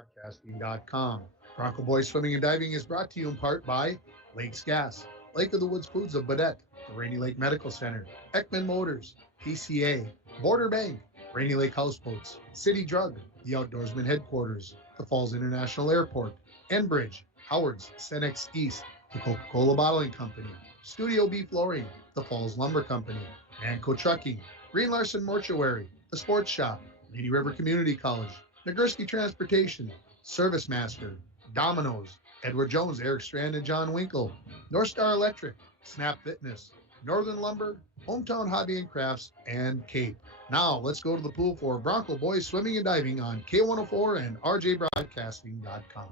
Broadcasting.com. Bronco Boys Swimming and Diving is brought to you in part by Lakes Gas, Lake of the Woods Foods of Baudette, the Rainy Lake Medical Center, Ekman Motors, PCA, Border Bank, Rainy Lake Houseboats, City Drug, the Outdoorsman Headquarters, the Falls International Airport, Enbridge, Howard's, Cenex East, the Coca-Cola Bottling Company, Studio B Flooring, the Falls Lumber Company, Manco Trucking, Green Larson Mortuary, the Sports Shop, Lady River Community College, Nagurski Transportation, Service Master, Domino's, Edward Jones, Eric Strand, and John Winkle, North Star Electric, Snap Fitness, Northern Lumber, Hometown Hobby and Crafts, and Cape. Now, let's go to the pool for Bronco Boys Swimming and Diving on K104 and RJBroadcasting.com.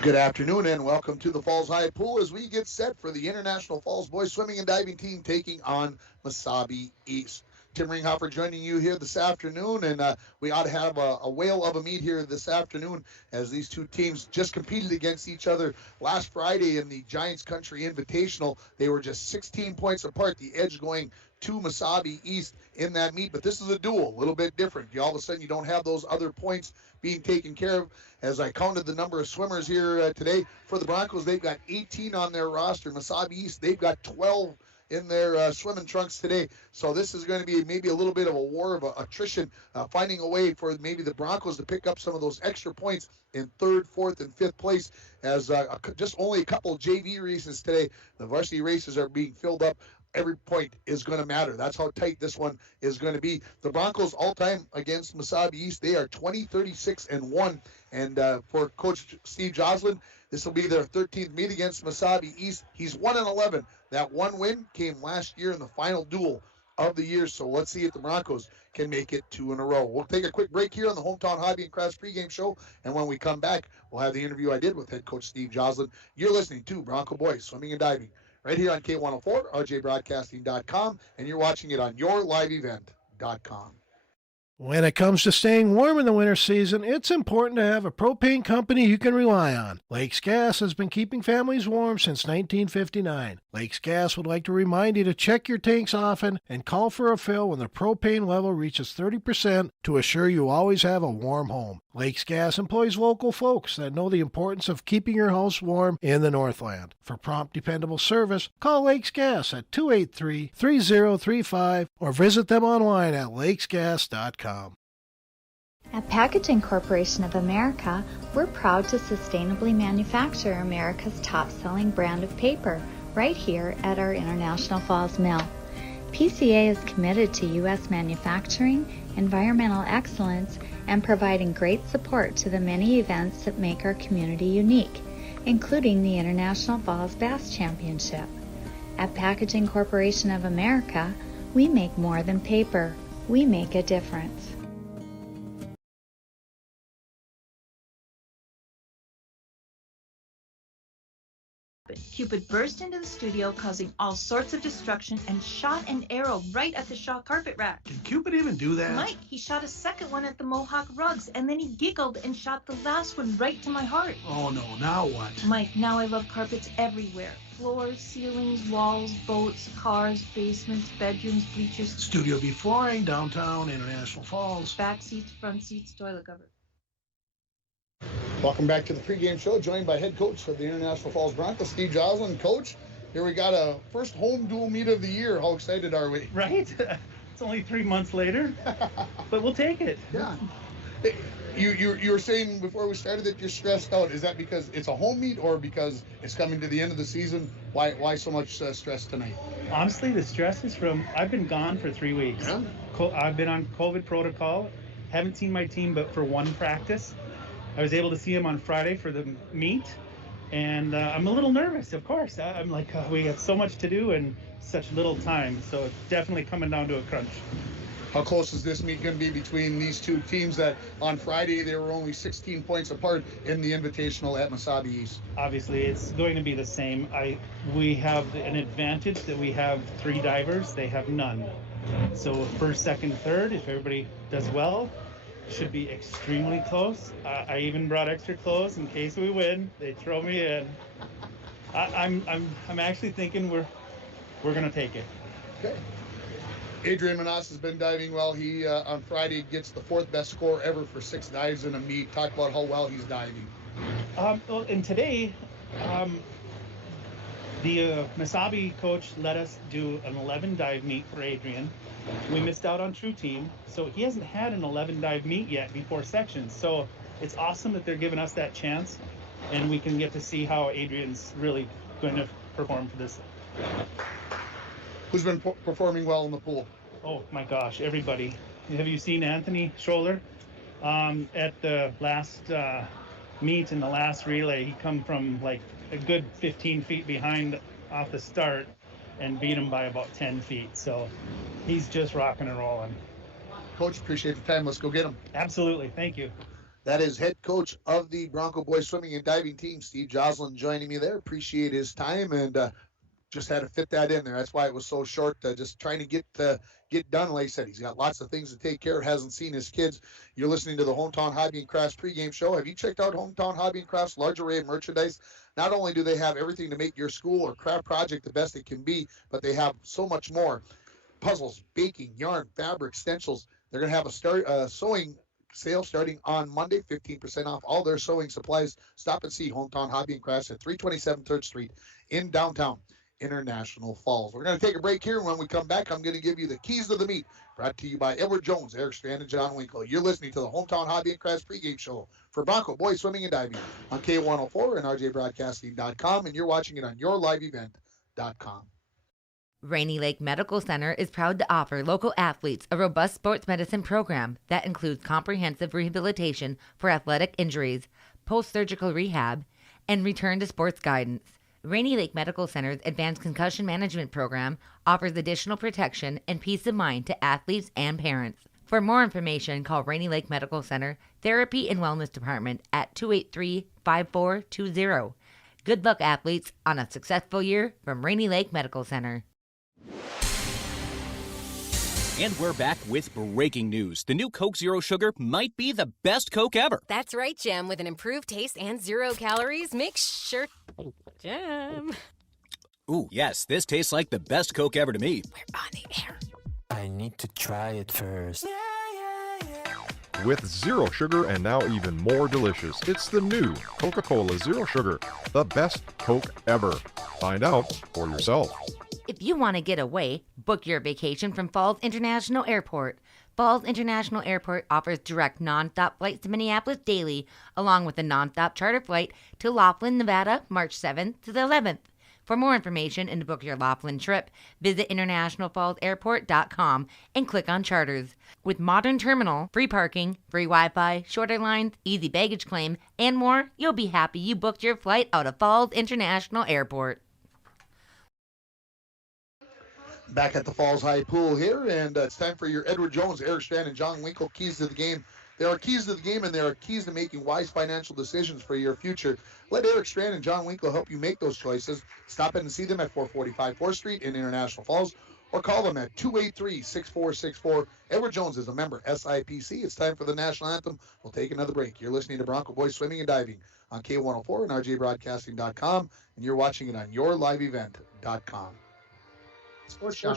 Good afternoon and welcome to the Falls High Pool as we get set for the International Falls Boys Swimming and Diving team taking on Mesabi East. Tim Ringhofer joining you here this afternoon, and we ought to have a whale of a meet here this afternoon as these two teams just competed against each other last Friday in the Giants Country Invitational. They were just 16 points apart, the edge going to Mesabi East in that meet, but this is a duel, a little bit different. All of a sudden you don't have those other points being taken care of. As I counted the number of swimmers here today for the Broncos, they've got 18 on their roster. Mesabi East, they've got 12 in their swimming trunks today. So this is going to be maybe a little bit of a war of attrition, finding a way for maybe the Broncos to pick up some of those extra points in third, fourth, and fifth place as just only a couple of JV races today. The varsity races are being filled up. Every point is going to matter. That's how tight this one is going to be. The Broncos all-time against Mesabi East, they are 20-36-1. And for Coach Steve Joslin, this will be their 13th meet against Mesabi East. He's 1-11. That one win came last year in the final duel of the year. So let's see if the Broncos can make it 2 in a row. We'll take a quick break here on the Hometown Hobby and Crafts pregame show. And when we come back, we'll have the interview I did with head coach Steve Joslin. You're listening to Bronco Boys Swimming and Diving right here on K104, RJBroadcasting.com, and you're watching it on YourLiveEvent.com. When it comes to staying warm in the winter season, it's important to have a propane company you can rely on. Lakes Gas has been keeping families warm since 1959. Lakes Gas would like to remind you to check your tanks often and call for a fill when the propane level reaches 30% to assure you always have a warm home. Lakes Gas employs local folks that know the importance of keeping your house warm in the Northland. For prompt, dependable service, call Lakes Gas at 283-3035 or visit them online at lakesgas.com. At Packaging Corporation of America, we're proud to sustainably manufacture America's top-selling brand of paper right here at our International Falls Mill. PCA is committed to U.S. manufacturing, environmental excellence, and providing great support to the many events that make our community unique, including the International Falls Bass Championship. At Packaging Corporation of America, we make more than paper. We make a difference. Cupid burst into the studio, causing all sorts of destruction, and shot an arrow right at the Shaw carpet rack. Did Cupid even do that? Mike, he shot a second one at the Mohawk rugs, and then he giggled and shot the last one right to my heart. Oh no, now what? Mike, now I love carpets everywhere. Floors, ceilings, walls, boats, cars, basements, bedrooms, bleachers. Studio B flooring, downtown, International Falls. Back seats, front seats, toilet cover. Welcome back to the pregame show, joined by head coach of the International Falls Broncos, Steve Joslin. Coach, here we got a first home dual meet of the year. How excited are we? Right? It's only 3 months later, but we'll take it. Yeah. Hey, you were saying before we started that you're stressed out. Is that because it's a home meet or because it's coming to the end of the season? Why so much stress tonight? Honestly, the stress is from I've been gone for 3 weeks. Yeah. I've been on COVID protocol. Haven't seen my team but for one practice. I was able to see him on Friday for the meet, and I'm a little nervous, of course. I'm like, we got so much to do and such little time, so it's definitely coming down to a crunch. How close is this meet going to be between these two teams that on Friday they were only 16 points apart in the Invitational at Mesabi East? Obviously, it's going to be the same. We have an advantage that we have 3 divers. They have none. So first, second, third, if everybody does well, should be extremely close. I even brought extra clothes in case we win. They throw me in. I'm actually thinking we're gonna take it. Okay. Adrian Minas has been diving well. He, on Friday, gets the 4th best score ever for 6 dives in a meet. Talk about how well he's diving. Well, and today, the Mesabi coach let us do an 11 dive meet for Adrian. We missed out on True Team, so he hasn't had an 11 dive meet yet before sections. So it's awesome that they're giving us that chance, and we can get to see how Adrian's really going to perform for this. Who's been performing well in the pool? Oh my gosh, everybody. Have you seen Anthony Schroller? At the last meet in the last relay, he come from like a good 15 feet behind off the start and beat him by about 10 feet. So he's just rocking and rolling. Coach, appreciate the time. Let's go get him. Absolutely. Thank you. That is head coach of the Bronco Boys swimming and diving team, Steve Joslin, joining me there. Appreciate his time, and just had to fit that in there. That's why it was so short. Just trying to get done. Like I said, he's got lots of things to take care of. Hasn't seen his kids. You're listening to the Hometown Hobby and Crafts pregame show. Have you checked out Hometown Hobby and Crafts' large array of merchandise? Not only do they have everything to make your school or craft project the best it can be, but they have so much more. Puzzles, baking, yarn, fabric, stencils. They're going to have a sewing sale starting on Monday, 15% off all their sewing supplies. Stop and see Hometown Hobby and Crafts at 327 3rd Street in downtown International Falls. We're going to take a break here, and when we come back, I'm going to give you the keys to the meet, brought to you by Edward Jones, Eric Strand, and John Winkle. You're listening to the Hometown Hobby and Crafts pregame show for Bronco Boys Swimming and Diving on K104 and RJBroadcasting.com, and you're watching it on yourliveevent.com. Rainy Lake Medical Center is proud to offer local athletes a robust sports medicine program that includes comprehensive rehabilitation for athletic injuries, post-surgical rehab, and return to sports guidance. Rainy Lake Medical Center's Advanced Concussion Management Program offers additional protection and peace of mind to athletes and parents. For more information, call Rainy Lake Medical Center Therapy and Wellness Department at 283-5420. Good luck, athletes, on a successful year from Rainy Lake Medical Center. And we're back with breaking news. The new Coke Zero Sugar might be the best Coke ever. That's right, Jim. With an improved taste and 0 calories, make sure... Jim. Ooh, yes, this tastes like the best Coke ever to me. We're on the air. I need to try it first. With zero sugar and now even more delicious, it's the new Coca-Cola Zero Sugar, the best Coke ever. Find out for yourself. If you want to get away, book your vacation from Falls International Airport. Falls International Airport offers direct non-stop flights to Minneapolis daily, along with a non-stop charter flight to Laughlin, Nevada, March 7th to the 11th. For more information and to book your Laughlin trip, visit internationalfallsairport.com and click on charters. With modern terminal, free parking, free Wi-Fi, shorter lines, easy baggage claim, and more, you'll be happy you booked your flight out of Falls International Airport. Back at the Falls High Pool here, and it's time for your Edward Jones, Eric Strand, and John Winkle keys to the game. There are keys to the game, and there are keys to making wise financial decisions for your future. Let Eric Strand and John Winkle help you make those choices. Stop in and see them at 445 4th Street in International Falls, or call them at 283-6464. Edward Jones is a member SIPC. It's time for the national anthem. We'll take another break. You're listening to Bronco Boys Swimming and Diving on K104 and RJBroadcasting.com, and you're watching it on yourliveevent.com. Sports Shop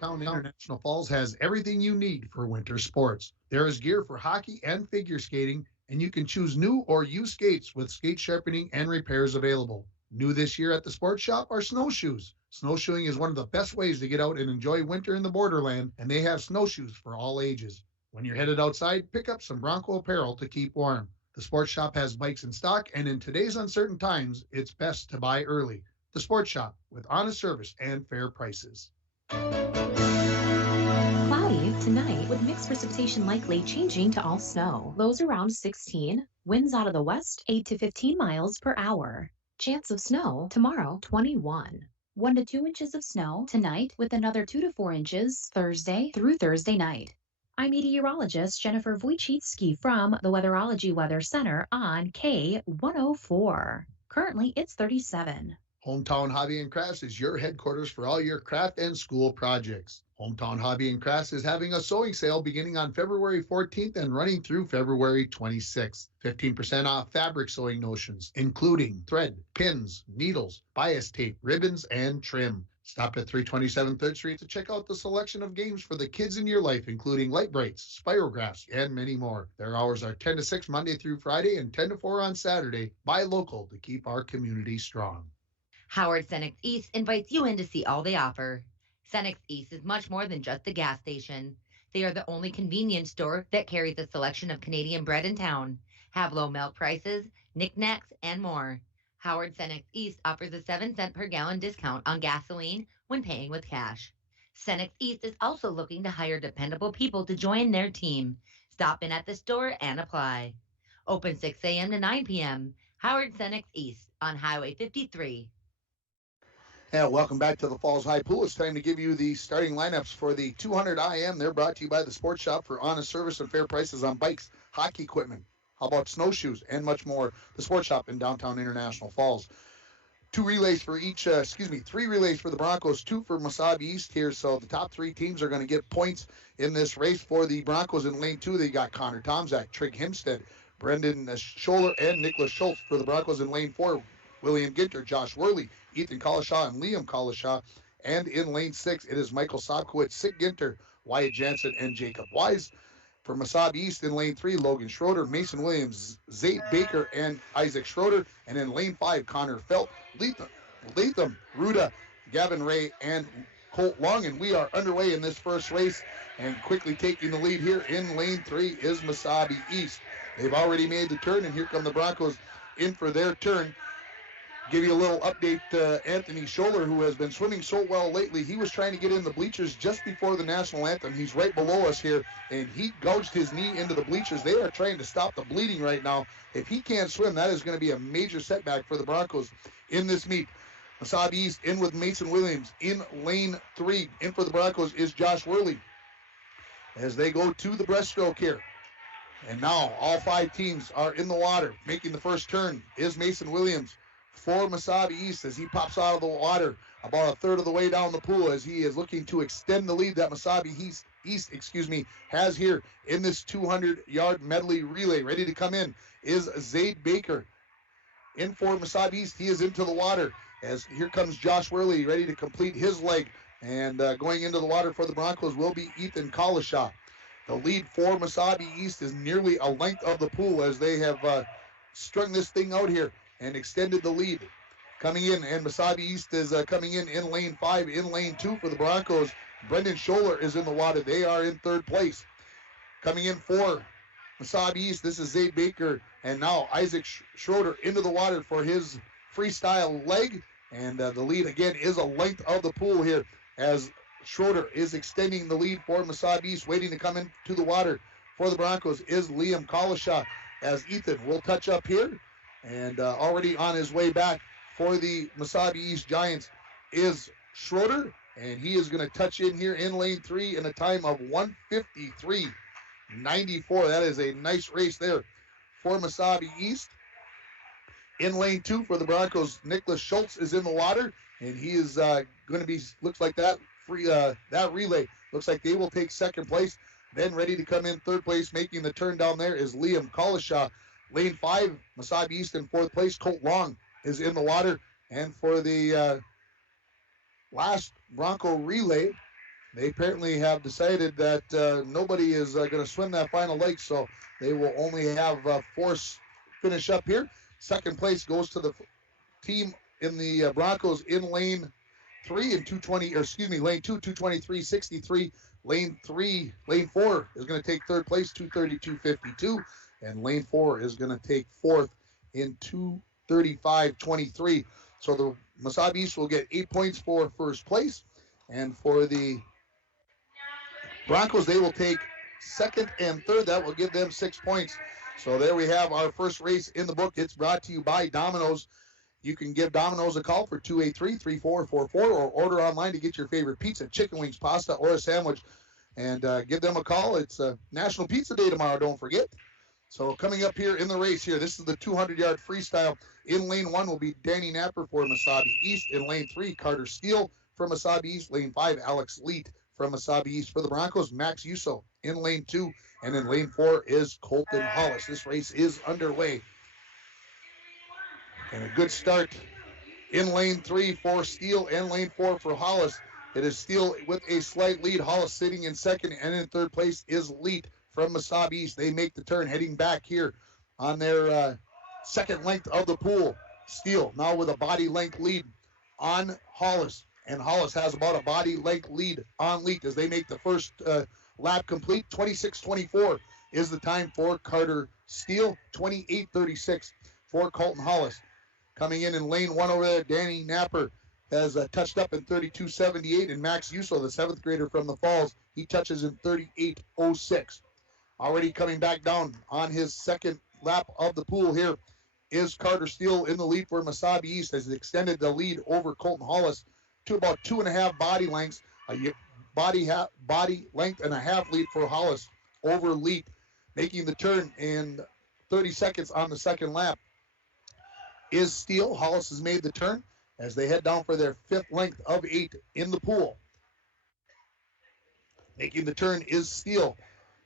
Downtown International Falls has everything you need for winter sports. There is gear for hockey and figure skating, and you can choose new or used skates with skate sharpening and repairs available. New this year at the Sports Shop are snowshoes. Snowshoeing is one of the best ways to get out and enjoy winter in the borderland, and they have snowshoes for all ages. When you're headed outside, pick up some Bronco apparel to keep warm. The Sports Shop has bikes in stock, and in today's uncertain times, it's best to buy early. The Sports Shop, with honest service and fair prices. Cloudy tonight with mixed precipitation likely, changing to all snow. Lows around 16. Winds out of the west 8 to 15 miles per hour. Chance of snow tomorrow 21. 1 to 2 inches of snow tonight with another 2 to 4 inches Thursday through Thursday night. I'm meteorologist Jennifer Wojcicki from the Weatherology Weather Center on K104. Currently it's 37. Hometown Hobby and Crafts is your headquarters for all your craft and school projects. Hometown Hobby and Crafts is having a sewing sale beginning on February 14th and running through February 26th. 15% off fabric sewing notions, including thread, pins, needles, bias tape, ribbons, and trim. Stop at 327 3rd Street to check out the selection of games for the kids in your life, including light brights, spirographs, and many more. Their hours are 10 to 6 Monday through Friday and 10 to 4 on Saturday. Buy local to keep our community strong. Howard Senex East invites you in to see all they offer. Senex East is much more than just a gas station. They are the only convenience store that carries a selection of Canadian bread in town, have low milk prices, knickknacks, and more. Howard Senex East offers a 7-cent per gallon discount on gasoline when paying with cash. Senex East is also looking to hire dependable people to join their team. Stop in at the store and apply. Open 6 a.m. to 9 p.m. Howard Senex East on Highway 53. Yeah, welcome back to the Falls High Pool. It's time to give you the starting lineups for the 200 IM. They're brought to you by the Sports Shop for honest service and fair prices on bikes, hockey equipment. How about snowshoes and much more? The Sports Shop in downtown International Falls. 3 relays for the Broncos, 2 for Mesabi East here. So the top 3 teams are going to get points in this race. For the Broncos in lane 2, they got Connor Tomzak, Trig Himstead, Brendan Scholler, and Nicholas Schultz. For the Broncos in lane 4, William Ginter, Josh Worley, Ethan Collishaw, and Liam Collishaw. And in lane 6, it is Michael Sotkowitz, Sig Ginter, Wyatt Jansen, and Jacob Wise. For Mesabi East in lane 3, Logan Schroeder, Mason Williams, Zayd Baker, and Isaac Schroeder. And in lane 5, Connor Felt, Latham, Ruda, Gavin Ray, and Colt Long. And we are underway in this first race. And quickly taking the lead here in lane 3 is Mesabi East. They've already made the turn, and here come the Broncos in for their turn. Give you a little update, Anthony Scholler, who has been swimming so well lately. He was trying to get in the bleachers just before the national anthem. He's right below us here, and he gouged his knee into the bleachers. They are trying to stop the bleeding right now. If he can't swim, that is going to be a major setback for the Broncos in this meet. Mesabi East in with Mason Williams in lane 3. In for the Broncos is Josh Worley as they go to the breaststroke here. And now all 5 teams are in the water. Making the first turn is Mason Williams for Mesabi East as he pops out of the water about a third of the way down the pool as he is looking to extend the lead that Mesabi East has here in this 200-yard medley relay. Ready to come in is Zayd Baker. In for Mesabi East, he is into the water as here comes Josh Worley ready to complete his leg. And going into the water for the Broncos will be Ethan Collishaw. The lead for Mesabi East is nearly a length of the pool as they have strung this thing out here and extended the lead. Coming in, and Mesabi East is coming in lane 5. In lane 2 for the Broncos, Brendan Scholler is in the water. They are in 3rd place. Coming in for Mesabi East, this is Zayd Baker, and now Isaac Schroeder into the water for his freestyle leg. And the lead, again, is a length of the pool here as Schroeder is extending the lead for Mesabi East. Waiting to come into the water for the Broncos is Liam Collishaw as Ethan will touch up here. And already on his way back for the Mesabi East Giants is Schroeder. And he is going to touch in here in lane 3 in a time of 1:53.94. That is a nice race there for Mesabi East. In lane 2 for the Broncos, Nicholas Schultz is in the water. And he is going to be, looks like that relay. Looks like they will take 2nd place. Then ready to come in 3rd place, making the turn down there is Liam Collishaw. Lane 5, Mesabi East in 4th place. Colt Long is in the water. And for the last Bronco relay, they apparently have decided that nobody is going to swim that final leg, so they will only have 4 finish up here. 2nd place goes to the team in the Broncos in lane 3 and lane 2, 223.63. Lane 4 is going to take 3rd place, 232.52. And lane 4 is going to take 4th in 235.23. So the Mesabi East will get 8 points for 1st place. And for the Broncos, they will take 2nd and 3rd. That will give them 6 points. So there we have our first race in the book. It's brought to you by Domino's. You can give Domino's a call for 283-3444 or order online to get your favorite pizza, chicken wings, pasta, or a sandwich. And give them a call. It's National Pizza Day tomorrow, don't forget. So coming up here in the race here, this is the 200-yard freestyle. In lane 1 will be Danny Napper for Mesabi East. In lane 3, Carter Steele from Mesabi East. Lane 5, Alex Leet from Mesabi East. For the Broncos, Max Uso in lane 2. And in lane 4 is Colton Hollis. This race is underway. And a good start In lane 3 for Steele and lane 4 for Hollis. It is Steele with a slight lead. Hollis sitting in second, and in third place is Leet from Mesabi East. They make the turn heading back here on their second length of the pool. Steele now with a body length lead on Hollis, and Hollis has about a body length lead on Leet as they make the first lap complete. 26:24 is the time for Carter Steele, 28:36 for Colton Hollis. Coming in lane 1 over there, Danny Napper has touched up in 32:78, and Max Uso, the 7th grader from the Falls, he touches in 38:06. Already coming back down on his second lap of the pool here is Carter Steele in the lead for Mesabi East, has extended the lead over Colton Hollis to about 2.5 body lengths, a body length and a half lead for Hollis over Leet. Making the turn in 30 seconds on the second lap is Steele. Hollis has made the turn as they head down for their 5th length of 8 in the pool. Making the turn is Steele.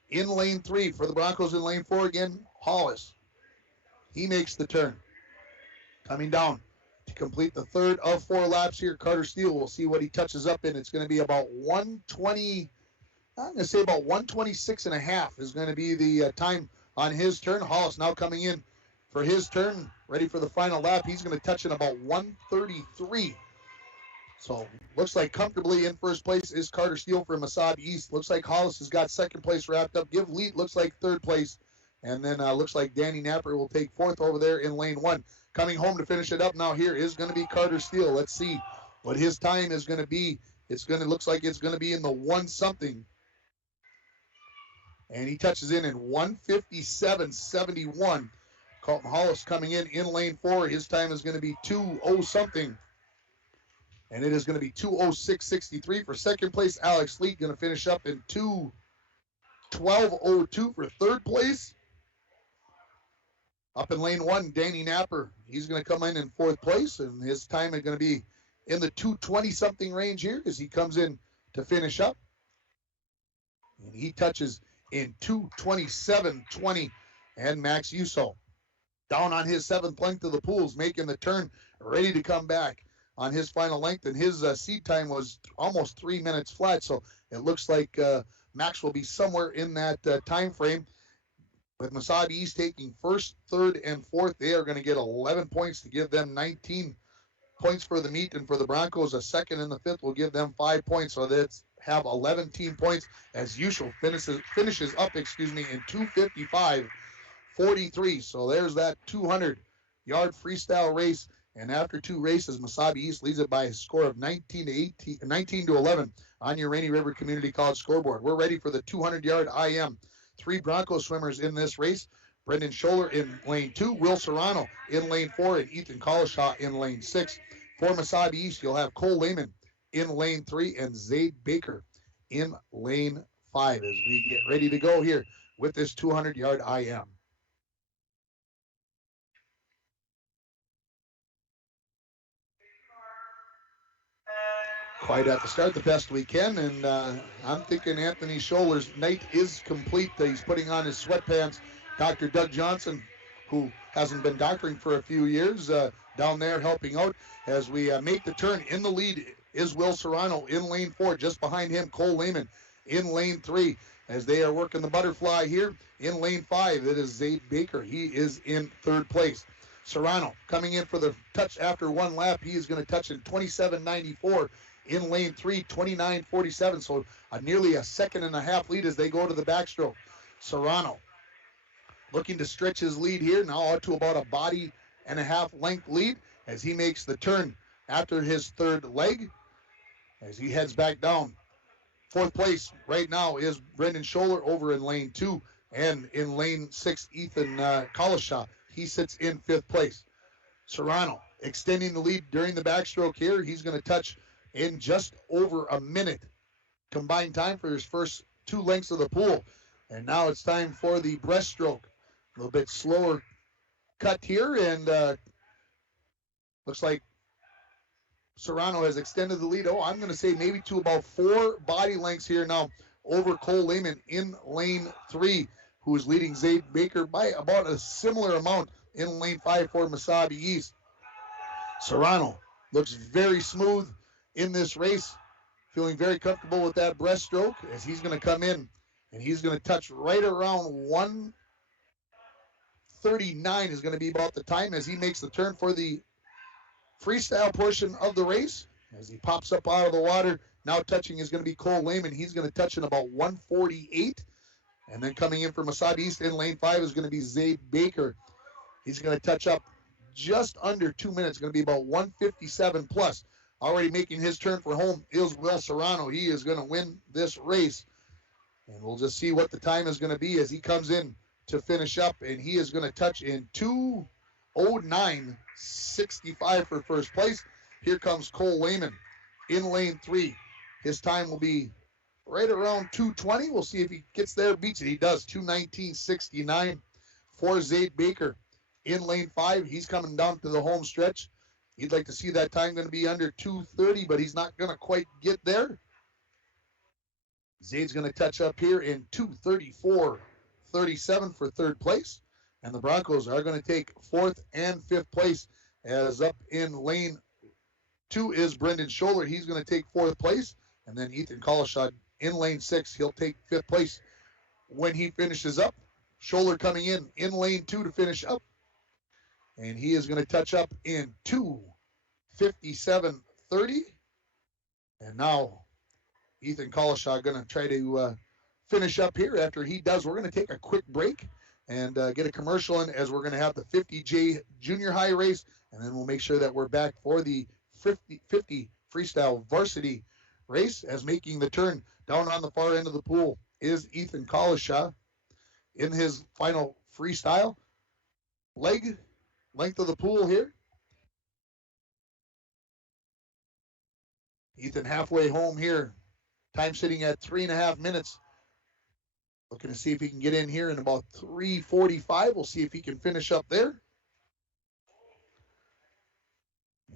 In lane 3 for the Broncos. In lane 4 again, Hollis. He makes the turn. Coming down to complete the third of 4 laps here, Carter Steele. We'll see what he touches up in. It's going to be about 120, I'm going to say about 126 and a half is going to be the time on his turn. Hollis now coming in for his turn, ready for the final lap. He's going to touch in about 133. So looks like comfortably in first place is Carter Steele from Saad East. Looks like Hollis has got second place wrapped up. Give Leet looks like third place. And then looks like Danny Napper will take fourth over there in lane 1. Coming home to finish it up now here is going to be Carter Steele. Let's see what his time is going to be. Looks like it's going to be in the 1-something. And he touches in 1:57.71. Colton Hollis coming in lane 4. His time is going to be 2:0-something. And it is going to be 2:06.63 for second place. Alex Leet going to finish up in 2:12.02 for third place. Up in lane 1, Danny Napper. He's going to come in fourth place, and his time is going to be in the 2:20-something range here as he comes in to finish up. And he touches in 2:27.20. And Max Uso down on his 7th length of the pools, making the turn, ready to come back on his final length, and his seed time was almost 3 minutes flat, so it looks like Max will be somewhere in that time frame. With Mesabi East taking first, third, and fourth, they are going to get 11 points to give them 19 points for the meet, and for the Broncos, a second and the 5th will give them 5 points, so that's have 11 team points as usual. Finishes up, in 2:55.43. So there's that 200-yard freestyle race. And after 2 races, Mesabi East leads it by a score of 19-11 on your Rainy River Community College scoreboard. We're ready for the 200-yard IM. 3 Bronco swimmers in this race. Brendan Scholler in lane 2, Will Serrano in lane 4, and Ethan Collishaw in lane 6. For Mesabi East, you'll have Cole Lehman in lane 3 and Zaid Baker in lane 5 as we get ready to go here with this 200-yard IM. Quite at the start, the best we can, and I'm thinking Anthony Scholler's night is complete. He's putting on his sweatpants. Dr. Doug Johnson, who hasn't been doctoring for a few years, down there helping out as we make the turn. In the lead is Will Serrano in lane 4. Just behind him, Cole Lehman in lane 3 as they are working the butterfly here. In lane 5, it is Zaid Baker. He is in third place. Serrano coming in for the touch after 1 lap. He is going to touch in 27.94. In lane 3, 29.47, so nearly a second and a half lead as they go to the backstroke. Serrano looking to stretch his lead here, now out to about a body and a half length lead as he makes the turn after his third leg as he heads back down. Fourth place right now is Brendan Scholler over in lane 2, and in lane 6, Ethan Collishaw. He sits in 5th place. Serrano extending the lead during the backstroke here. He's going to touch in just over a minute combined time for his first 2 lengths of the pool. And now it's time for the breaststroke. A little bit slower cut here, and looks like Serrano has extended the lead. I'm going to say maybe to about 4 body lengths here now over Cole Lehman in lane 3, who is leading Zaid Baker by about a similar amount in lane 5 for Mesabi East. Serrano Looks very smooth in this race. Feeling very comfortable with that breaststroke as he's going to come in and he's going to touch right around 1:39 is going to be about the time as he makes the turn for the freestyle portion of the race. As he pops up out of the water, now touching is going to be Cole Lehman. He's going to touch in about 1:48. And then coming in for Mesabi East in lane 5 is going to be Zaid Baker. He's going to touch up just under 2 minutes. Going to be about 1:57 plus. Already making his turn for home is Will Serrano. He is going to win this race. And we'll just see what the time is going to be as he comes in to finish up. And he is going to touch in 2:09.65 for first place. Here comes Cole Lehman in lane 3. His time will be right around 2:20. We'll see if he gets there, beats it. He does, 2:19.69 for Zaid Baker. In lane 5, he's coming down to the home stretch. He'd like to see that time going to be under 2:30, but he's not going to quite get there. Zaid's going to touch up here in 2:34.37 for third place. And the Broncos are going to take fourth and fifth place, as up in lane 2 is Brendan Scholler. He's going to take fourth place. And then Ethan Collishaw in lane 6. He'll take fifth place when he finishes up. Scholler coming in lane 2 to finish up. And he is going to touch up in 2:57.30. And now Ethan Collishaw going to try to finish up here. After he does, we're going to take a quick break and get a commercial in as we're going to have the 50J junior high race. And then we'll make sure that we're back for the 50 freestyle varsity race. As making the turn down on the far end of the pool is Ethan Collishaw in his final freestyle. Length of the pool here. Ethan halfway home here. Time sitting at 3.5 minutes. Looking to see if he can get in here in about 3:45. We'll see if he can finish up there.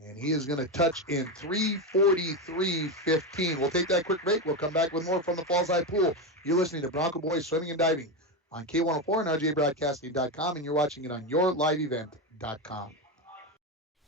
And he is going to touch in 3:43.15. We'll take that quick break. We'll come back with more from the Falls High Pool. You're listening to Bronco Boys Swimming and Diving on K104 and RJBroadcasting.com, and you're watching it on yourliveevent.com.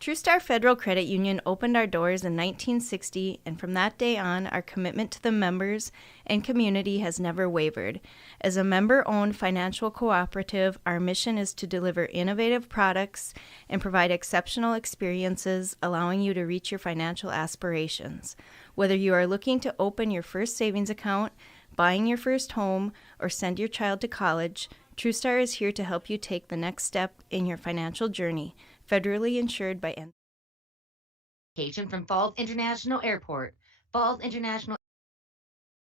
TrueStar Federal Credit Union opened our doors in 1960, and from that day on, our commitment to the members and community has never wavered. As a member-owned financial cooperative, our mission is to deliver innovative products and provide exceptional experiences, allowing you to reach your financial aspirations. Whether you are looking to open your first savings account, buying your first home, or send your child to college, TrueStar is here to help you take the next step in your financial journey. Federally insured by Vacation from Falls International Airport. Falls International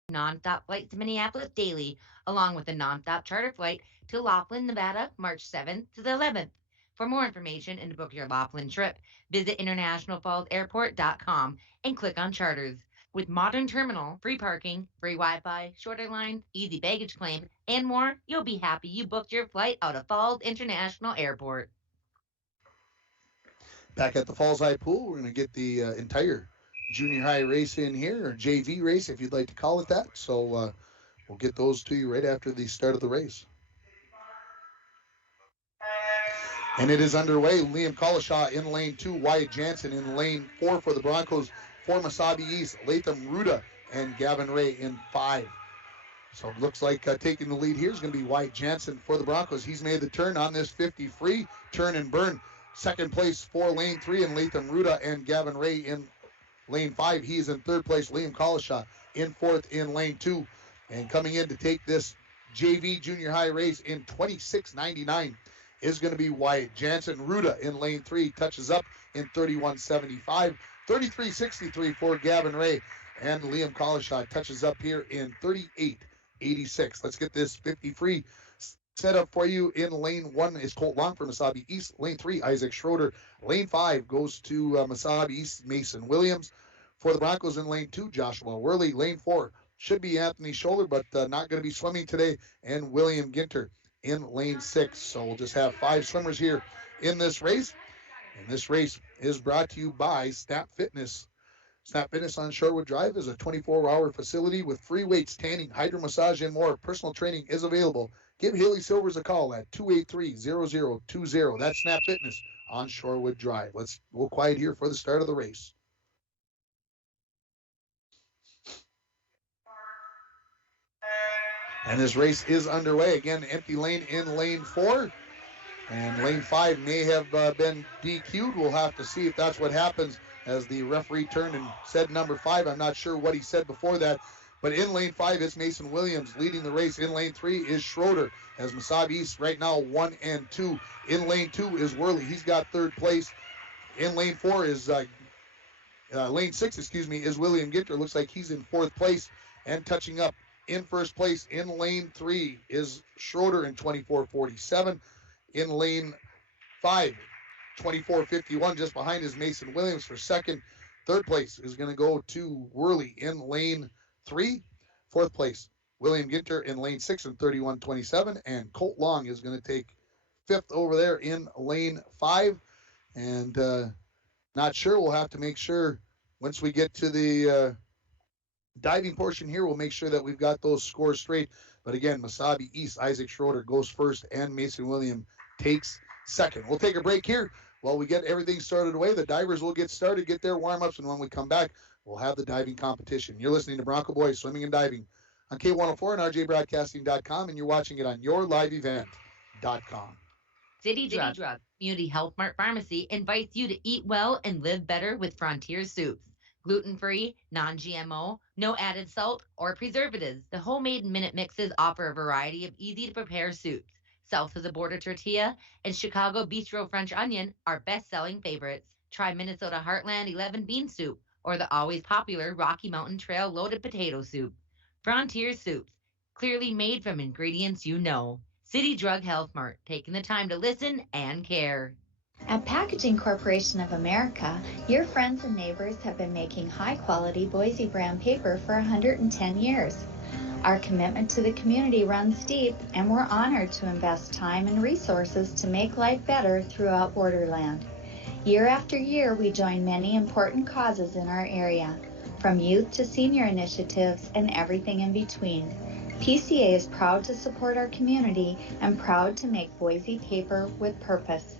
non-stop flight to Minneapolis daily, along with a non-stop charter flight to Laughlin, Nevada, March 7th to the 11th. For more information and to book your Laughlin trip, visit internationalfallsairport.com and click on charters. With modern terminal, free parking, free Wi-Fi, shorter lines, easy baggage claim, and more, you'll be happy you booked your flight out of Falls International Airport. Back at the Falls High Pool, we're going to get the entire junior high race in here, or JV race, if you'd like to call it that. So we'll get those to you right after the start of the race. And it is underway. Liam Collishaw in lane 2, Wyatt Jansen in lane 4 for the Broncos. For Mesabi East, Latham Ruda and Gavin Ray in 5. So it looks like taking the lead here is going to be Wyatt Jansen for the Broncos. He's made the turn on this 50 free, turn and burn. Second place for lane 3 and Latham Ruda and Gavin Ray in lane 5. He is in third place. Liam Collishaw in fourth in lane 2. And coming in to take this JV junior high race in 26.99 is going to be Wyatt Jansen. Ruda in lane 3 touches up in 31.75. 33.63 for Gavin Ray. And Liam Collishaw touches up here in 38.86. Let's get this 50 free set up for you. In lane 1 is Colt Long for Mesabi East. Lane 3, Isaac Schroeder. Lane 5 goes to Mesabi East, Mason Williams. For the Broncos in lane 2, Joshua Worley. Lane 4 should be Anthony Scholler, but not going to be swimming today. And William Ginter in lane 6. So we'll just have 5 swimmers here in this race. And this race is brought to you by Snap Fitness. Snap Fitness on Shorewood Drive is a 24-hour facility with free weights, tanning, hydro massage, and more. Personal training is available. Give Haley Silvers a call at 283-0020. That's Snap Fitness on Shorewood Drive. Let's go quiet here for the start of the race. And this race is underway. Again, empty lane in lane 4. And lane 5 may have been DQ'd. We'll have to see if that's what happens as the referee turned and said number 5. I'm not sure what he said before that. But in lane 5, it's Mason Williams leading the race. In lane 3 is Schroeder, as Mesabi East right now 1 and 2. In lane 2 is Worley. He's got 3rd place. In lane 4 is lane 6, is William Ginter. Looks like he's in 4th place. And touching up in 1st place in lane 3 is Schroeder in 24:47. In lane 5, 24:51, just behind is Mason Williams for 2nd. 3rd place is going to go to Worley in lane 3. 4th place, William Ginter in lane 6 in 31:27. And Colt Long is going to take 5th over there in lane 5. And not sure. We'll have to make sure once we get to the diving portion here, we'll make sure that we've got those scores straight. But again, Mesabi East, Isaac Schroeder goes 1st, and Mason William takes 2nd. We'll take a break here while we get everything started away. The divers will get started, get their warm-ups, and when we come back, we'll have the diving competition. You're listening to Bronco Boys Swimming and Diving on K104 and RJBroadcasting.com, and you're watching it on yourliveevent.com. City Drug, Community Health Mart Pharmacy invites you to eat well and live better with Frontier Soups. Gluten-free, non-GMO, no added salt or preservatives. The homemade minute mixes offer a variety of easy-to-prepare soups. South of the Border Tortilla and Chicago Bistro French Onion are best-selling favorites. Try Minnesota Heartland 11 Bean Soup or the always popular Rocky Mountain Trail Loaded Potato Soup. Frontier Soups, clearly made from ingredients you know. City Drug Health Mart, taking the time to listen and care. At Packaging Corporation of America, your friends and neighbors have been making high-quality Boise brand paper for 110 years. Our commitment to the community runs deep, and we're honored to invest time and resources to make life better throughout Borderland. Year after year, we join many important causes in our area, from youth to senior initiatives and everything in between. PCA is proud to support our community and proud to make Boise paper with purpose.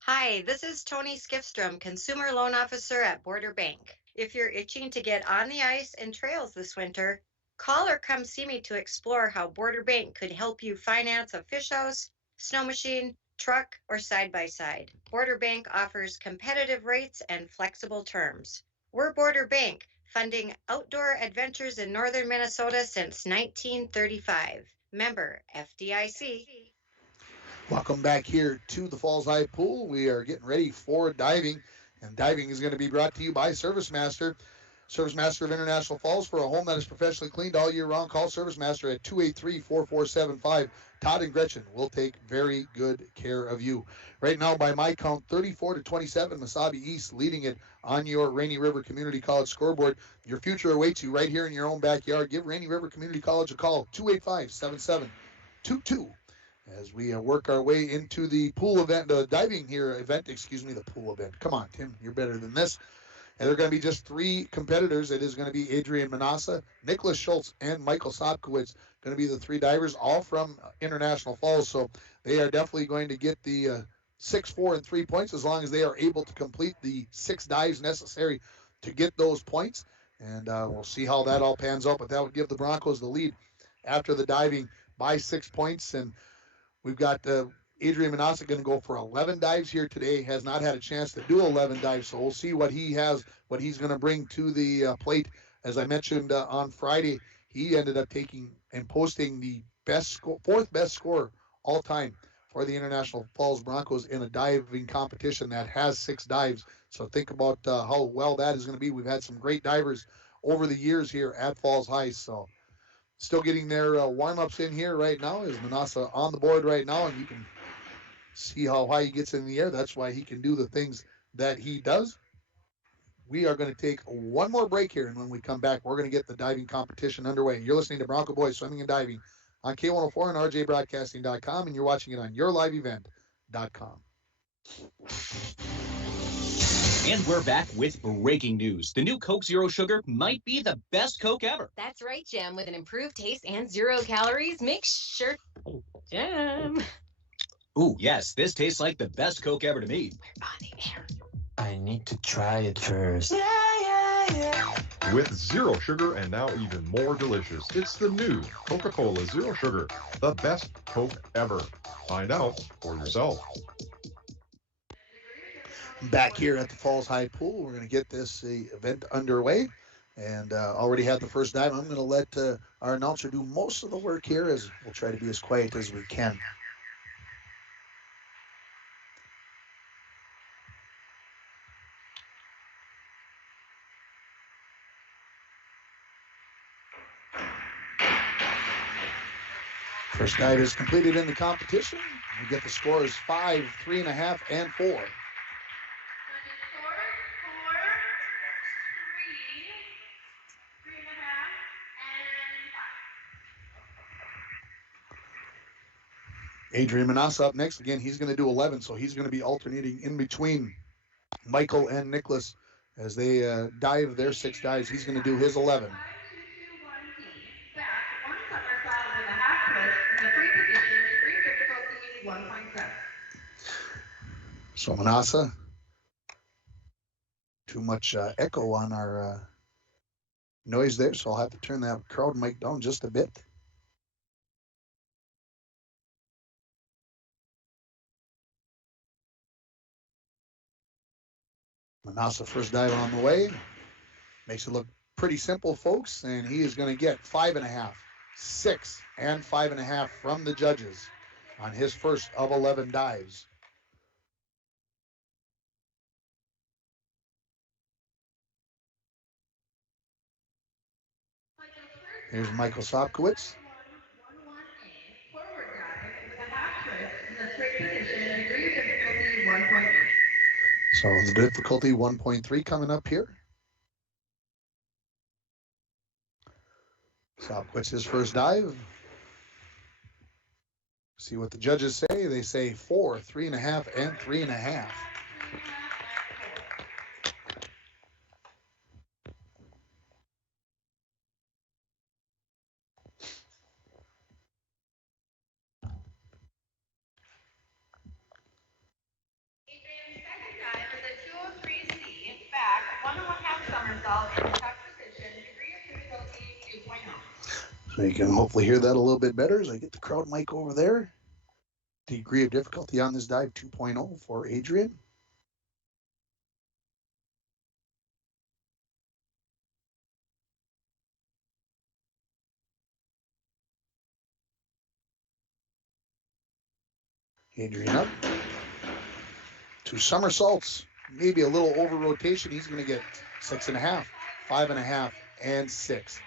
Hi, this is Tony Skifstrom, Consumer Loan Officer at Border Bank. If you're itching to get on the ice and trails this winter, call or come see me to explore how Border Bank could help you finance a fish house, snow machine, truck, or side-by-side. Border Bank offers competitive rates and flexible terms. We're Border Bank, funding outdoor adventures in northern Minnesota since 1935. Member FDIC. Welcome back here to the Falls High Pool. We are getting ready for diving, and diving is going to be brought to you by Service Master. Service Master of International Falls. For a home that is professionally cleaned all year round, call Service Master at 283-4475. Todd and Gretchen will take very good care of you. Right now, by my count, 34-27, Mesabi East leading it on your Rainy River Community College scoreboard. Your future awaits you right here in your own backyard. Give Rainy River Community College a call, 285-7722. As we work our way into the pool event, the pool event. Come on, Tim, you're better than this. And there are going to be just 3 competitors. It is going to be Adrian Minas, Nicholas Schultz, and Michael Sotkowitz. Going to be the 3 divers, all from International Falls. So they are definitely going to get the 6, 4, and 3 points as long as they are able to complete the 6 dives necessary to get those points. And we'll see how that all pans out. But that would give the Broncos the lead after the diving by 6 points. And we've got Adrian Minas going to go for 11 dives here today. Has not had a chance to do 11 dives, so we'll see what he has, what he's going to bring to the plate. As I mentioned on Friday, he ended up taking and posting the best 4th best score all time for the International Falls Broncos in a diving competition that has 6 dives. So think about how well that is going to be. We've had some great divers over the years here at Falls High. So still getting their warm-ups in here right now. Is Manassas on the board right now, and you can see how high he gets in the air. That's why he can do the things that he does. We are going to take one more break here, and when we come back, we're going to get the diving competition underway. You're listening to Bronco Boys Swimming and Diving on K104 and RJBroadcasting.com, and you're watching it on yourliveevent.com. And we're back with breaking news. The new Coke Zero Sugar might be the best Coke ever. That's right, Jim. With an improved taste and 0 calories, make sure... Jim... Ooh, yes, this tastes like the best Coke ever to me. I need to try it first. With zero sugar and now even more delicious, it's the new Coca-Cola Zero Sugar, the best Coke ever. Find out for yourself. Back here at the Falls High Pool, we're going to get this event underway, and already had the first dive. I'm going to let our announcer do most of the work here, as we'll try to be as quiet as we can. First dive is completed in the competition. We get the scores 5, 3.5, and 4. Adrian Minas up next. Again, he's going to do 11, so he's going to be alternating in between Michael and Nicholas as they dive their 6 dives. He's going to do his 11. So Manassas, too much echo on our noise there, so I'll have to turn that crowd mic down just a bit. Manassas first dive on the way. Makes it look pretty simple, folks, and he is going to get 5.5, 6, and 5.5 from the judges on his first of 11 dives. Here's Michael Sotkowitz. So the difficulty 1.3 coming up here. Sotkowitz his first dive. See what the judges say. They say 4, 3.5, and 3.5. So you can hopefully hear that a little bit better as I get the crowd mic over there. Degree of difficulty on this dive 2.0 for Adrian. Adrian up. 2 somersaults, maybe a little over rotation. He's going to get 6.5, 5.5, and 6.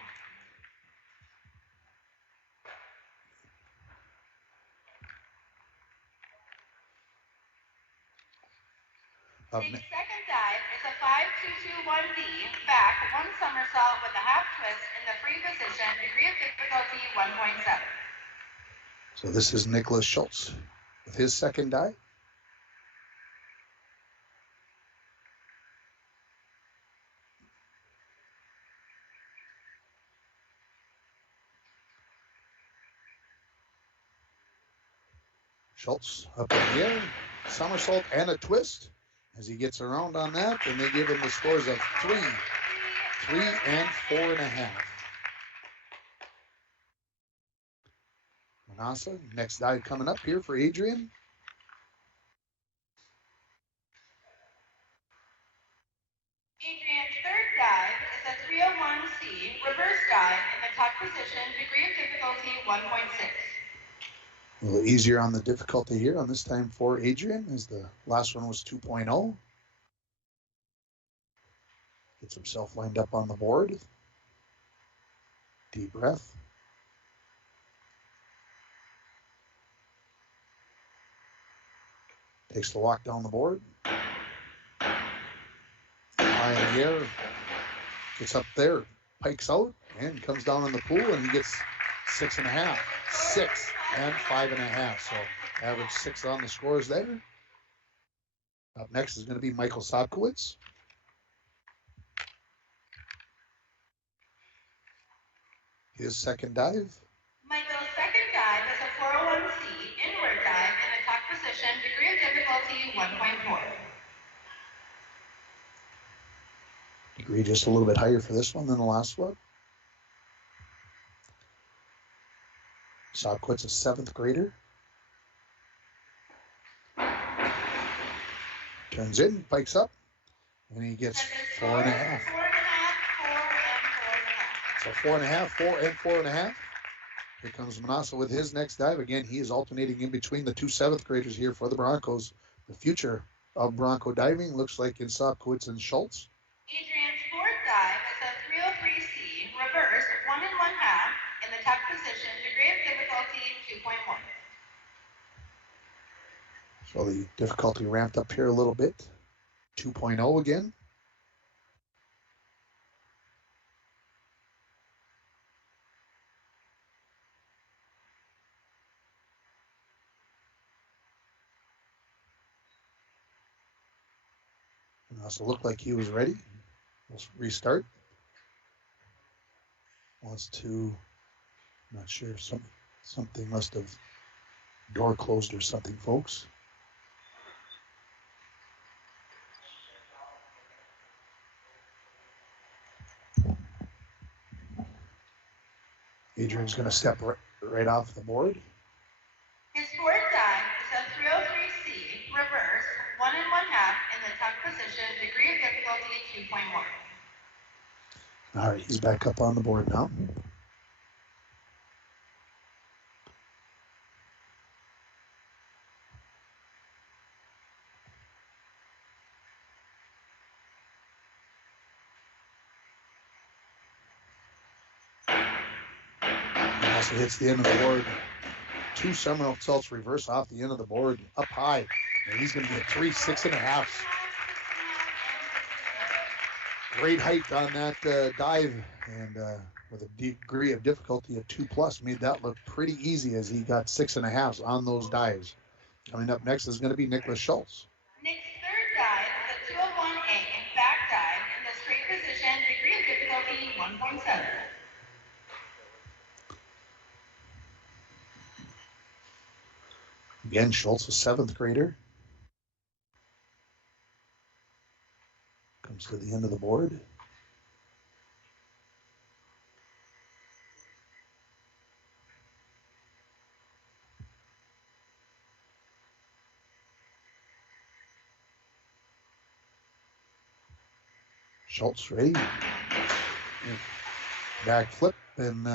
The second dive is a 5-2-2-1D, back 1 somersault with a half twist in the free position, degree of difficulty 1.7. So this is Nicholas Schultz with his second dive. Schultz up in the air, somersault and a twist as he gets around on that, and they give him the scores of 3, 3, and 4.5. Manassas, next dive coming up here for Adrian. Adrian's third dive is a 301C reverse dive in the tuck position, degree of difficulty 1.6. A little easier on the difficulty here on this time for Adrian, as the last one was 2.0. Gets himself lined up on the board. Deep breath. Takes the walk down the board. High in the air. Gets up there, pikes out, and comes down in the pool, and he gets 6.5, 6, and 5.5. So average 6 on the scores there. Up next is going to be Michael Sotkowitz. His second dive. Michael's second dive is a 401C inward dive in the tuck position, position, degree of difficulty 1.4. Degree just a little bit higher for this one than the last one. Sotkowitz, a 7th grader. Turns in, pikes up, and he gets 4.5. So 4.5, 4 and 4.5. Here comes Manassas with his next dive. Again, he is alternating in between the two 7th graders here for the Broncos. The future of Bronco diving looks like in Sotkowitz and Schultz. Adrian's 4th dive is a 303C, reverse, 1 1/2 in the tuck position, degree of difficulty 2.1. So the difficulty ramped up here a little bit. 2.0 again. It also looked like he was ready. We'll restart. Wants to, not sure, something must have door closed or something, folks. Adrian's going to step right off the board. His 4th dive is a 303C, reverse, 1 1/2 in the tuck position, degree of difficulty 2.1. All right, he's back up on the board now. He also hits the end of the board. 2 somersaults reverse off the end of the board, up high. And he's going to get 3 6.5s. Great height on that dive, and with a degree of difficulty of 2+, made that look pretty easy as he got 6.5s on those dives. Coming up next is going to be Nicholas Schultz. Nick's 3rd dive is a 201A, back dive in the straight position, degree of difficulty 1.7. Again, Schultz, a 7th grader. Comes to the end of the board. Schultz ready. Back flip and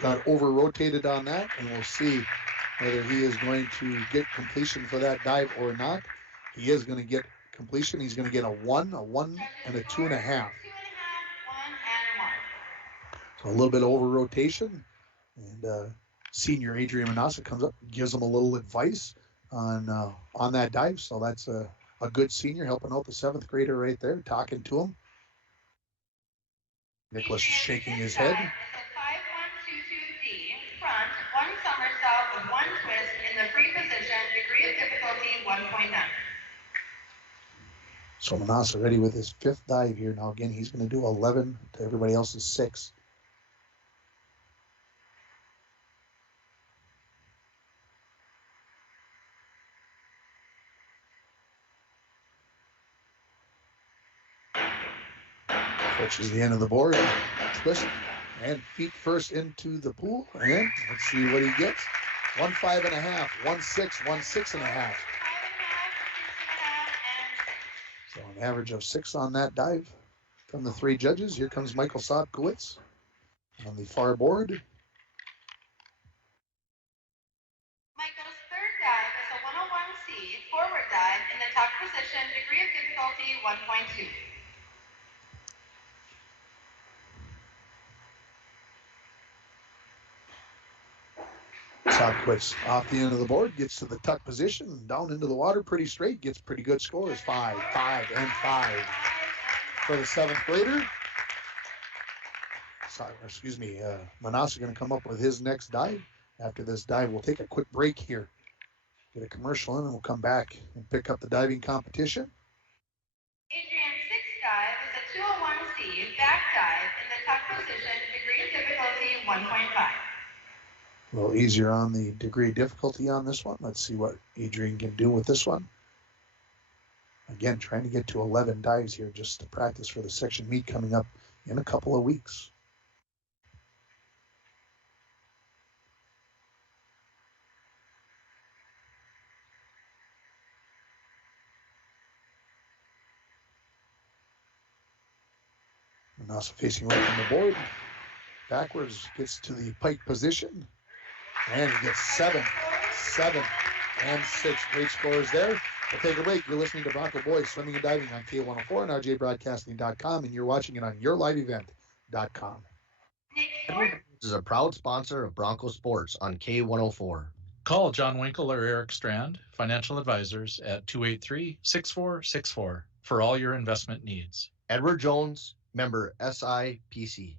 got over-rotated on that, and we'll see whether he is going to get completion for that dive or not. He is going to get completion. He's going to get a 1, and a 2.5. So a little bit of over-rotation, and senior Adrian Minas comes up, gives him a little advice on that dive. So that's a good senior helping out the 7th grader right there, talking to him. Nicholas is shaking his head. It's a 5122D, front, 1 somersault with 1 twist in the free position, degree of difficulty 1.9. So Manassas ready with his 5th dive here. Now again, he's going to do 11 to everybody else's 6. Switches the end of the board, twist, and feet first into the pool. And let's see what he gets. 1 5.5, 1 6, 1 6.5. So an average of 6 on that dive from the 3 judges. Here comes Michael Sotkowitz on the far board. Michael's 3rd dive is a 101C, forward dive in the tuck position, degree of difficulty 1.2. Sotkowitz off the end of the board, gets to the tuck position, down into the water pretty straight, gets pretty good scores. 5, 5, and 5 for the 7th grader. Manassas going to come up with his next dive. After this dive, we'll take a quick break here, get a commercial in, and we'll come back and pick up the diving competition. Adrian's 6th dive is a 201C, back dive in the tuck position, degree of difficulty 1.5. A little easier on the degree of difficulty on this one. Let's see what Adrian can do with this one. Again, trying to get to 11 dives here just to practice for the section meet coming up in a couple of weeks. Manassas facing right from the board. Backwards, gets to the pike position. And he gets 7, 7, and 6. Great scores there. We'll take a break. You're listening to Bronco Boys Swimming and Diving on K104 and RJBroadcasting.com, and you're watching it on YourLiveEvent.com. This is a proud sponsor of Bronco Sports on K104. Call John Winkle or Eric Strand, financial advisors, at 283-6464 for all your investment needs. Edward Jones, member SIPC.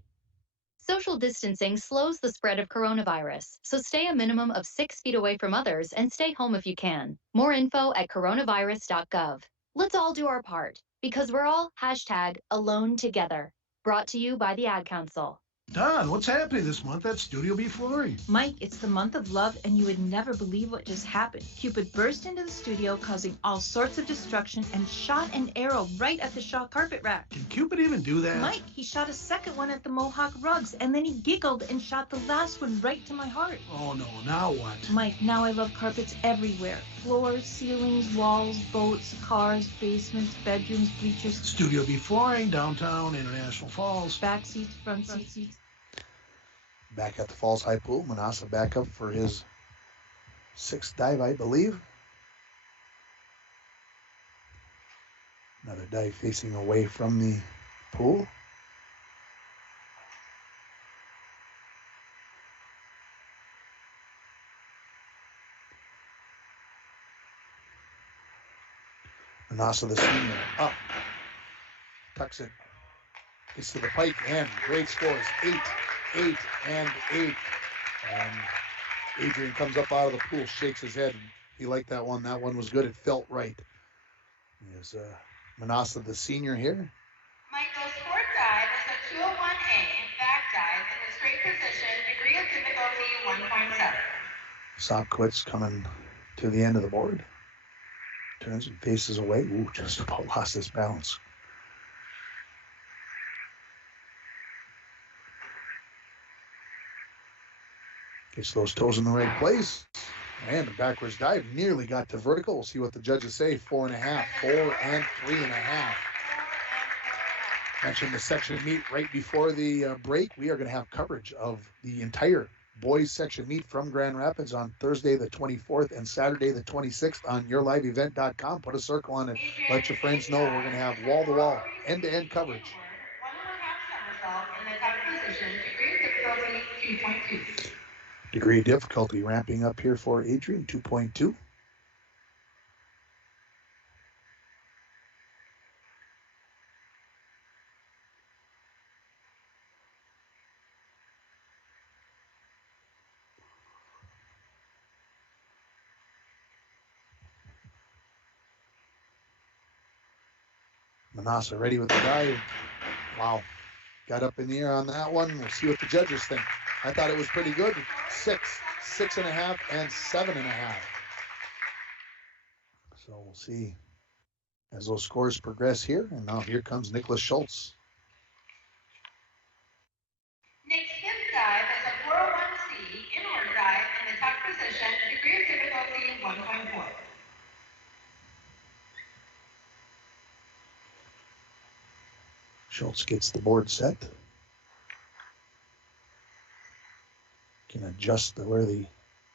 Social distancing slows the spread of coronavirus, so stay a minimum of 6 feet away from others and stay home if you can. More info at coronavirus.gov. Let's all do our part, because we're all #AloneTogether. Brought to you by the Ad Council. Don, what's happening this month at Studio B4? Mike, it's the month of love, and you would never believe what just happened. Cupid burst into the studio, causing all sorts of destruction, and shot an arrow right at the Shaw carpet rack. Can Cupid even do that? Mike, he shot a second one at the Mohawk rugs, and then he giggled and shot the last one right to my heart. Oh no, now what? Mike, now I love carpets everywhere. Floors, ceilings, walls, boats, cars, basements, bedrooms, bleachers. Studio B flooring, downtown, International Falls. Back seats, front seats. Back at the Falls High Pool, Manassas back up for his 6th dive, I believe. Another dive facing away from the pool. Manassas, the senior, up, tucks it, gets to the pike, and great scores, 8, 8, and 8. And Adrian comes up out of the pool, shakes his head. He liked that one. That one was good. It felt right. There's Manassas, the senior here. Michael's fourth dive is a 201A back dive in the straight position, degree of difficulty 1.7. Sotkowitz coming to the end of the board. Turns and faces away. Ooh, just about lost his balance. Gets those toes in the right place. And a backwards dive. Nearly got to vertical. We'll see what the judges say. 4.5. 4 and 3.5. Mentioned the section meet right before the break. We are going to have coverage of the entire boys section meet from Grand Rapids on Thursday the 24th and Saturday the 26th on YourLiveEvent.com. Put a circle on it. Let your friends know we're going to have wall-to-wall, end-to-end coverage. 1.5 somersault in the top position, degree of difficulty 2.2. Degree of difficulty ramping up here for Adrian, 2.2. Manassas ready with the dive. Wow. Got up in the air on that one. We'll see what the judges think. I thought it was pretty good. 6, 6.5, and 7.5. So we'll see as those scores progress here. And now here comes Nicholas Schultz. Nick's fifth dive is a 401C inward dive in the top position, degree of difficulty 1.4. Schultz gets the board set. Can adjust where the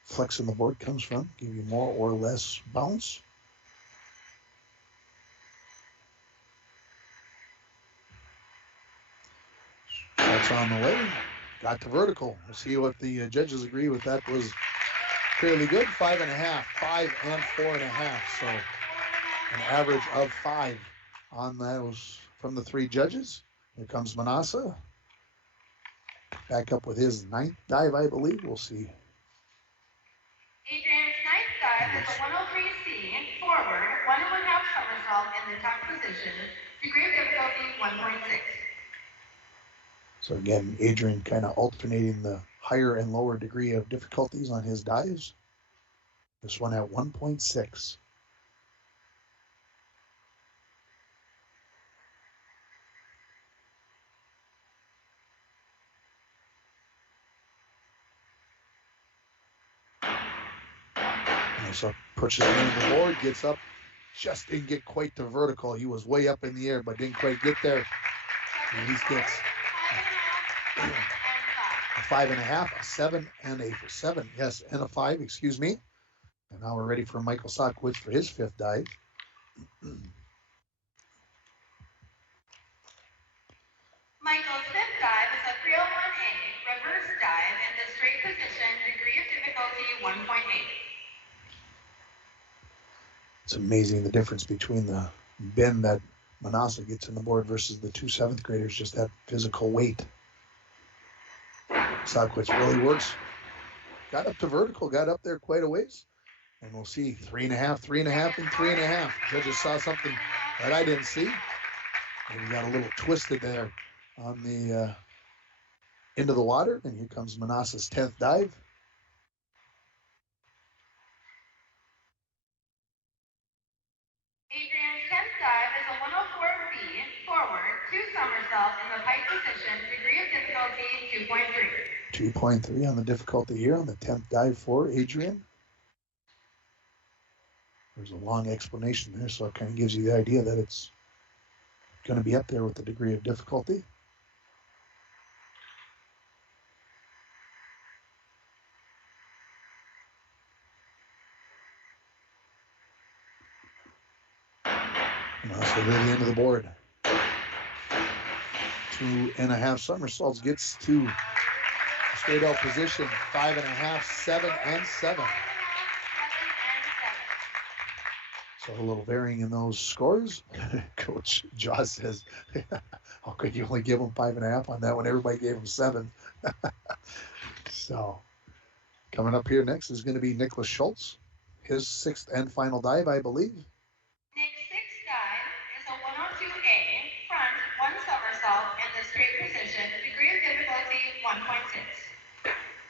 flex in the board comes from, give you more or less bounce. That's on the way. Got to vertical. We'll see what the judges agree with. That was fairly good. 5.5, 5 and 4.5. So an average of 5 on those from the 3 judges. Here comes Manassas. Back up with his 9th dive, I believe. We'll see. Adrian's 9th dive is a 103C forward, 1.5 somersault in the top position, degree of difficulty 1.6. So again, Adrian kind of alternating the higher and lower degree of difficulties on his dives. This one at 1.6. So pushes it into the board, gets up, just didn't get quite to vertical. He was way up in the air, but didn't quite get there. And he gets a 5.5, a 7, and a 7. Yes, and a 5, excuse me. And now we're ready for Michael Sotkowitz for his 5th dive. Michael's 5th dive is a 301A reverse dive in the straight position, degree of difficulty 1.8. It's amazing the difference between the bend that Manassas gets in the board versus the 2 7th graders, just that physical weight. Sotkowitz really works. Got up to vertical, got up there quite a ways. And we'll see 3.5, 3.5, and 3.5. Judges saw something that I didn't see. And he got a little twisted there on the into the water. And here comes Manassas' 10th dive. Adrian's 10th dive is a 104B forward, 2 somersaults in the pike position, degree of difficulty 2.3. 2.3 on the difficulty here on the 10th dive for Adrian. There's a long explanation there, so it kind of gives you the idea that it's going to be up there with the degree of difficulty. So near the end of the board. 2.5 somersaults, gets to straight out position. 5.5, 7, and 7. So a little varying in those scores. Coach Jaws says, how could you only give him 5.5 on that one? Everybody gave him 7. So coming up here next is going to be Nicholas Schultz. His 6th and final dive, I believe. Nick's 6th dive is a 102A front, 1 somersault in the straight position, degree of difficulty 1.6.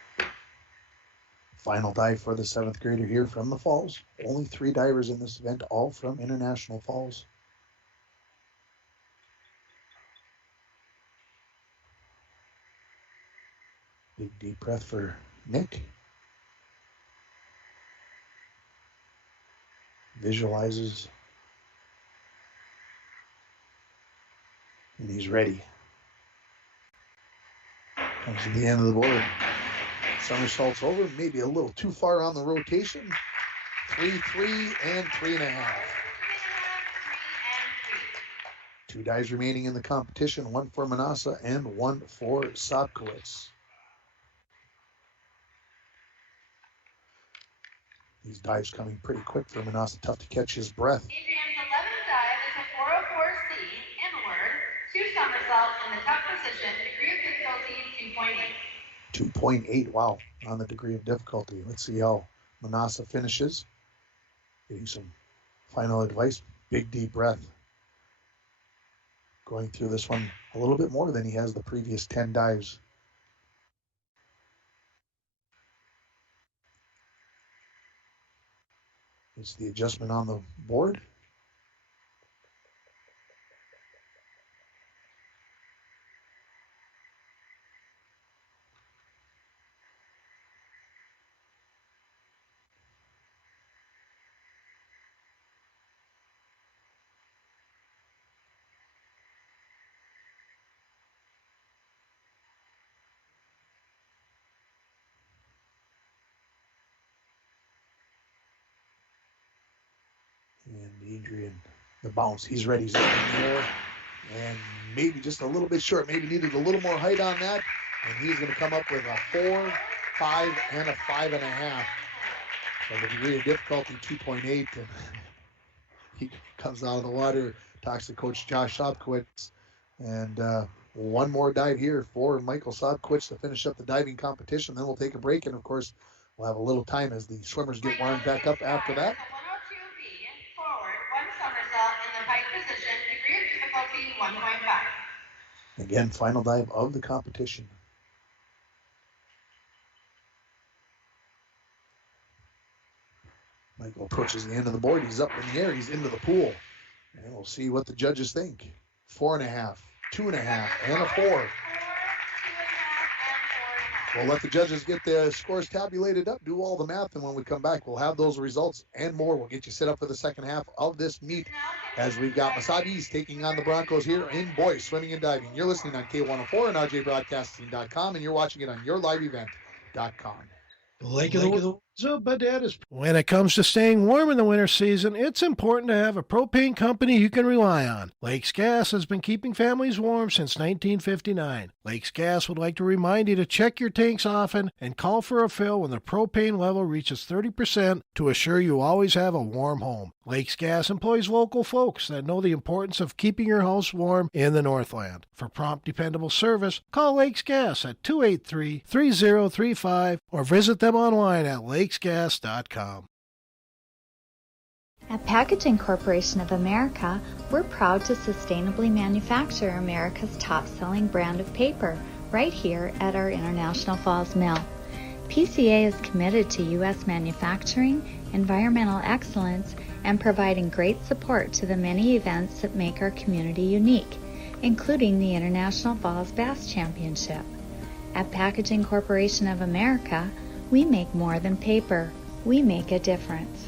Final dive for the 7th grader here from the Falls. Only 3 divers in this event, all from International Falls. Big deep breath for Nick. Visualizes. And he's ready. Comes to the end of the board. Somersaults over, maybe a little too far on the rotation. 3, 3, and 3.5. 2 dives remaining in the competition, 1 for Manassas and 1 for Sotkowitz. These dives coming pretty quick for Manassas, tough to catch his breath. Adrian's 11th dive is a 404C inward, 2 somersaults in the tuck position, degree of difficulty 2.8. 2.8, wow, on the degree of difficulty. Let's see how Manassas finishes. Getting some final advice. Big deep breath. Going through this one a little bit more than he has the previous 10 dives. It's the adjustment on the board. And Adrian, the bounce, he's ready. He's up in the air. And maybe just a little bit short. Maybe needed a little more height on that. And he's going to come up with a 4, 5, and a 5.5. So the degree of difficulty, 2.8. And he comes out of the water, talks to Coach Josh Sotkowitz. And one more dive here for Michael Sotkowitz to finish up the diving competition. Then we'll take a break. And, of course, we'll have a little time as the swimmers get warmed back up after that. Position, degree of difficulty 1.5. Again, final dive of the competition. Michael approaches the end of the board. He's up in the air. He's into the pool. And we'll see what the judges think. 4.5, 2.5, and a 4. We'll let the judges get their scores tabulated up, do all the math, and when we come back, we'll have those results and more. We'll get you set up for the second half of this meet as we've got Mesabi taking on the Broncos here in boys swimming and diving. You're listening on K104 and RJBroadcasting.com, and you're watching it on yourliveevent.com. Lake of the Woods, but Dad is. When it comes to staying warm in the winter season, it's important to have a propane company you can rely on. Lakes Gas has been keeping families warm since 1959. Lakes Gas would like to remind you to check your tanks often and call for a fill when the propane level reaches 30% to assure you always have a warm home. Lakes Gas employs local folks that know the importance of keeping your house warm in the Northland. For prompt, dependable service, call Lakes Gas at 283-3035 or visit them online at lakesgas.com. At Packaging Corporation of America, we're proud to sustainably manufacture America's top-selling brand of paper right here at our International Falls Mill. PCA is committed to U.S. manufacturing, environmental excellence, and providing great support to the many events that make our community unique, including the International Falls Bass Championship. At Packaging Corporation of America, we make more than paper. We make a difference.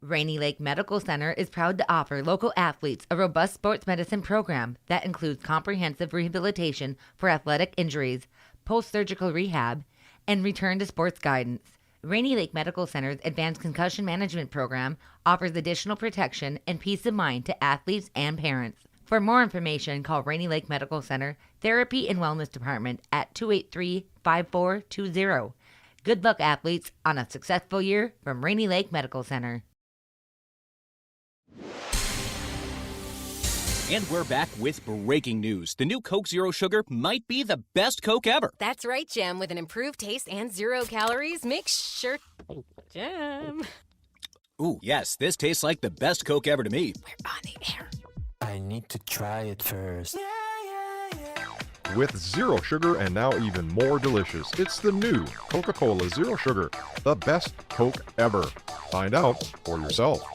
Rainy Lake Medical Center is proud to offer local athletes a robust sports medicine program that includes comprehensive rehabilitation for athletic injuries, post-surgical rehab, and return to sports guidance. Rainy Lake Medical Center's Advanced Concussion Management Program offers additional protection and peace of mind to athletes and parents. For more information, call Rainy Lake Medical Center Therapy and Wellness Department at 283-5420. Good luck, athletes, on a successful year from Rainy Lake Medical Center. And we're back with breaking news. The new Coke Zero Sugar might be the best Coke ever. That's right, Jim. With an improved taste and 0 calories, make sure... Jim. Ooh, yes, this tastes like the best Coke ever to me. We're on the air. I need to try it first. With zero sugar and now even more delicious, it's the new Coca-Cola Zero Sugar, the best Coke ever. Find out for yourself.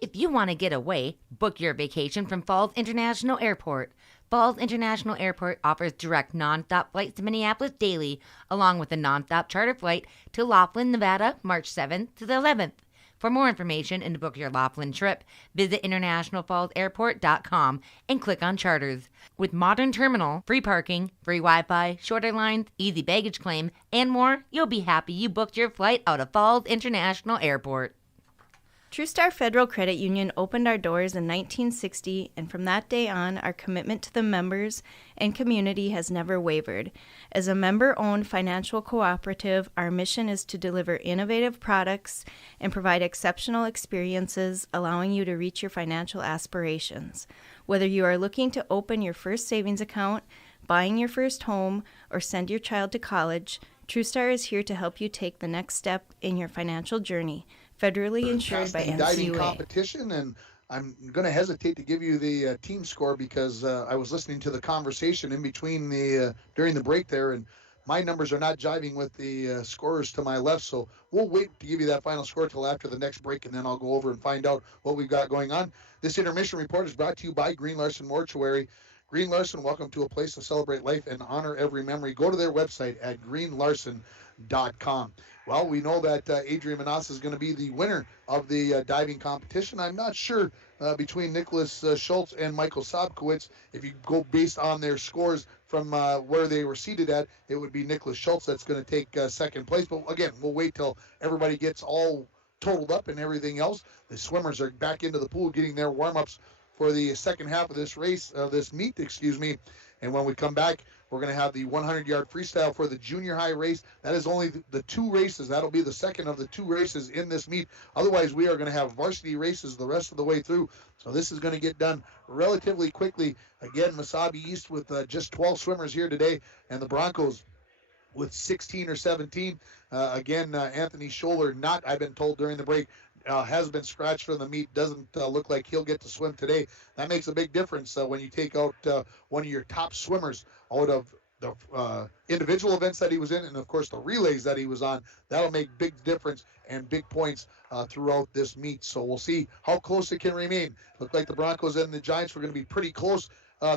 If you want to get away, book your vacation from Falls International Airport. Falls International Airport offers direct non-stop flights to Minneapolis daily, along with a non-stop charter flight to Laughlin, Nevada, March 7th to the 11th. For more information and to book your Laughlin trip, visit internationalfallsairport.com and click on Charters. With modern terminal, free parking, free Wi-Fi, shorter lines, easy baggage claim, and more, you'll be happy you booked your flight out of Falls International Airport. TrueStar Federal Credit Union opened our doors in 1960, and from that day on, our commitment to the members and community has never wavered. As a member-owned financial cooperative, our mission is to deliver innovative products and provide exceptional experiences, allowing you to reach your financial aspirations. Whether you are looking to open your first savings account, buying your first home, or send your child to college, TrueStar is here to help you take the next step in your financial journey. Federally insured by NCUA. Diving competition, and I'm going to hesitate to give you the team score because I was listening to the conversation in between during the break there, and my numbers are not jiving with the scorers to my left, so we'll wait to give you that final score till after the next break, and then I'll go over and find out what we've got going on. This intermission report is brought to you by Green Larson Mortuary. Green Larson, welcome to a place to celebrate life and honor every memory. Go to their website at greenlarson.com. Well, we know that Adrian Minas is going to be the winner of the diving competition. I'm not sure between Nicholas Schultz and Michael Sotkowitz, if you go based on their scores from where they were seated at, it would be Nicholas Schultz that's going to take second place. But again, we'll wait till everybody gets all totaled up and everything else. The swimmers are back into the pool getting their warm-ups for the second half of this race, this meet, And when we come back, we're going to have the 100-yard freestyle for the junior high race. That is only the 2 races. That'll be the second of the 2 races in this meet. Otherwise, we are going to have varsity races the rest of the way through. So this is going to get done relatively quickly. Again, Mesabi East with just 12 swimmers here today, and the Broncos with 16 or 17. Anthony Scholler, I've been told during the break, has been scratched from the meet. Doesn't look like he'll get to swim today. That makes a big difference when you take out one of your top swimmers out of individual events that he was in, and of course the relays that he was on. That'll make big difference and big points throughout this meet. So we'll see how close it can remain. Look like the Broncos and the Giants were going to be pretty close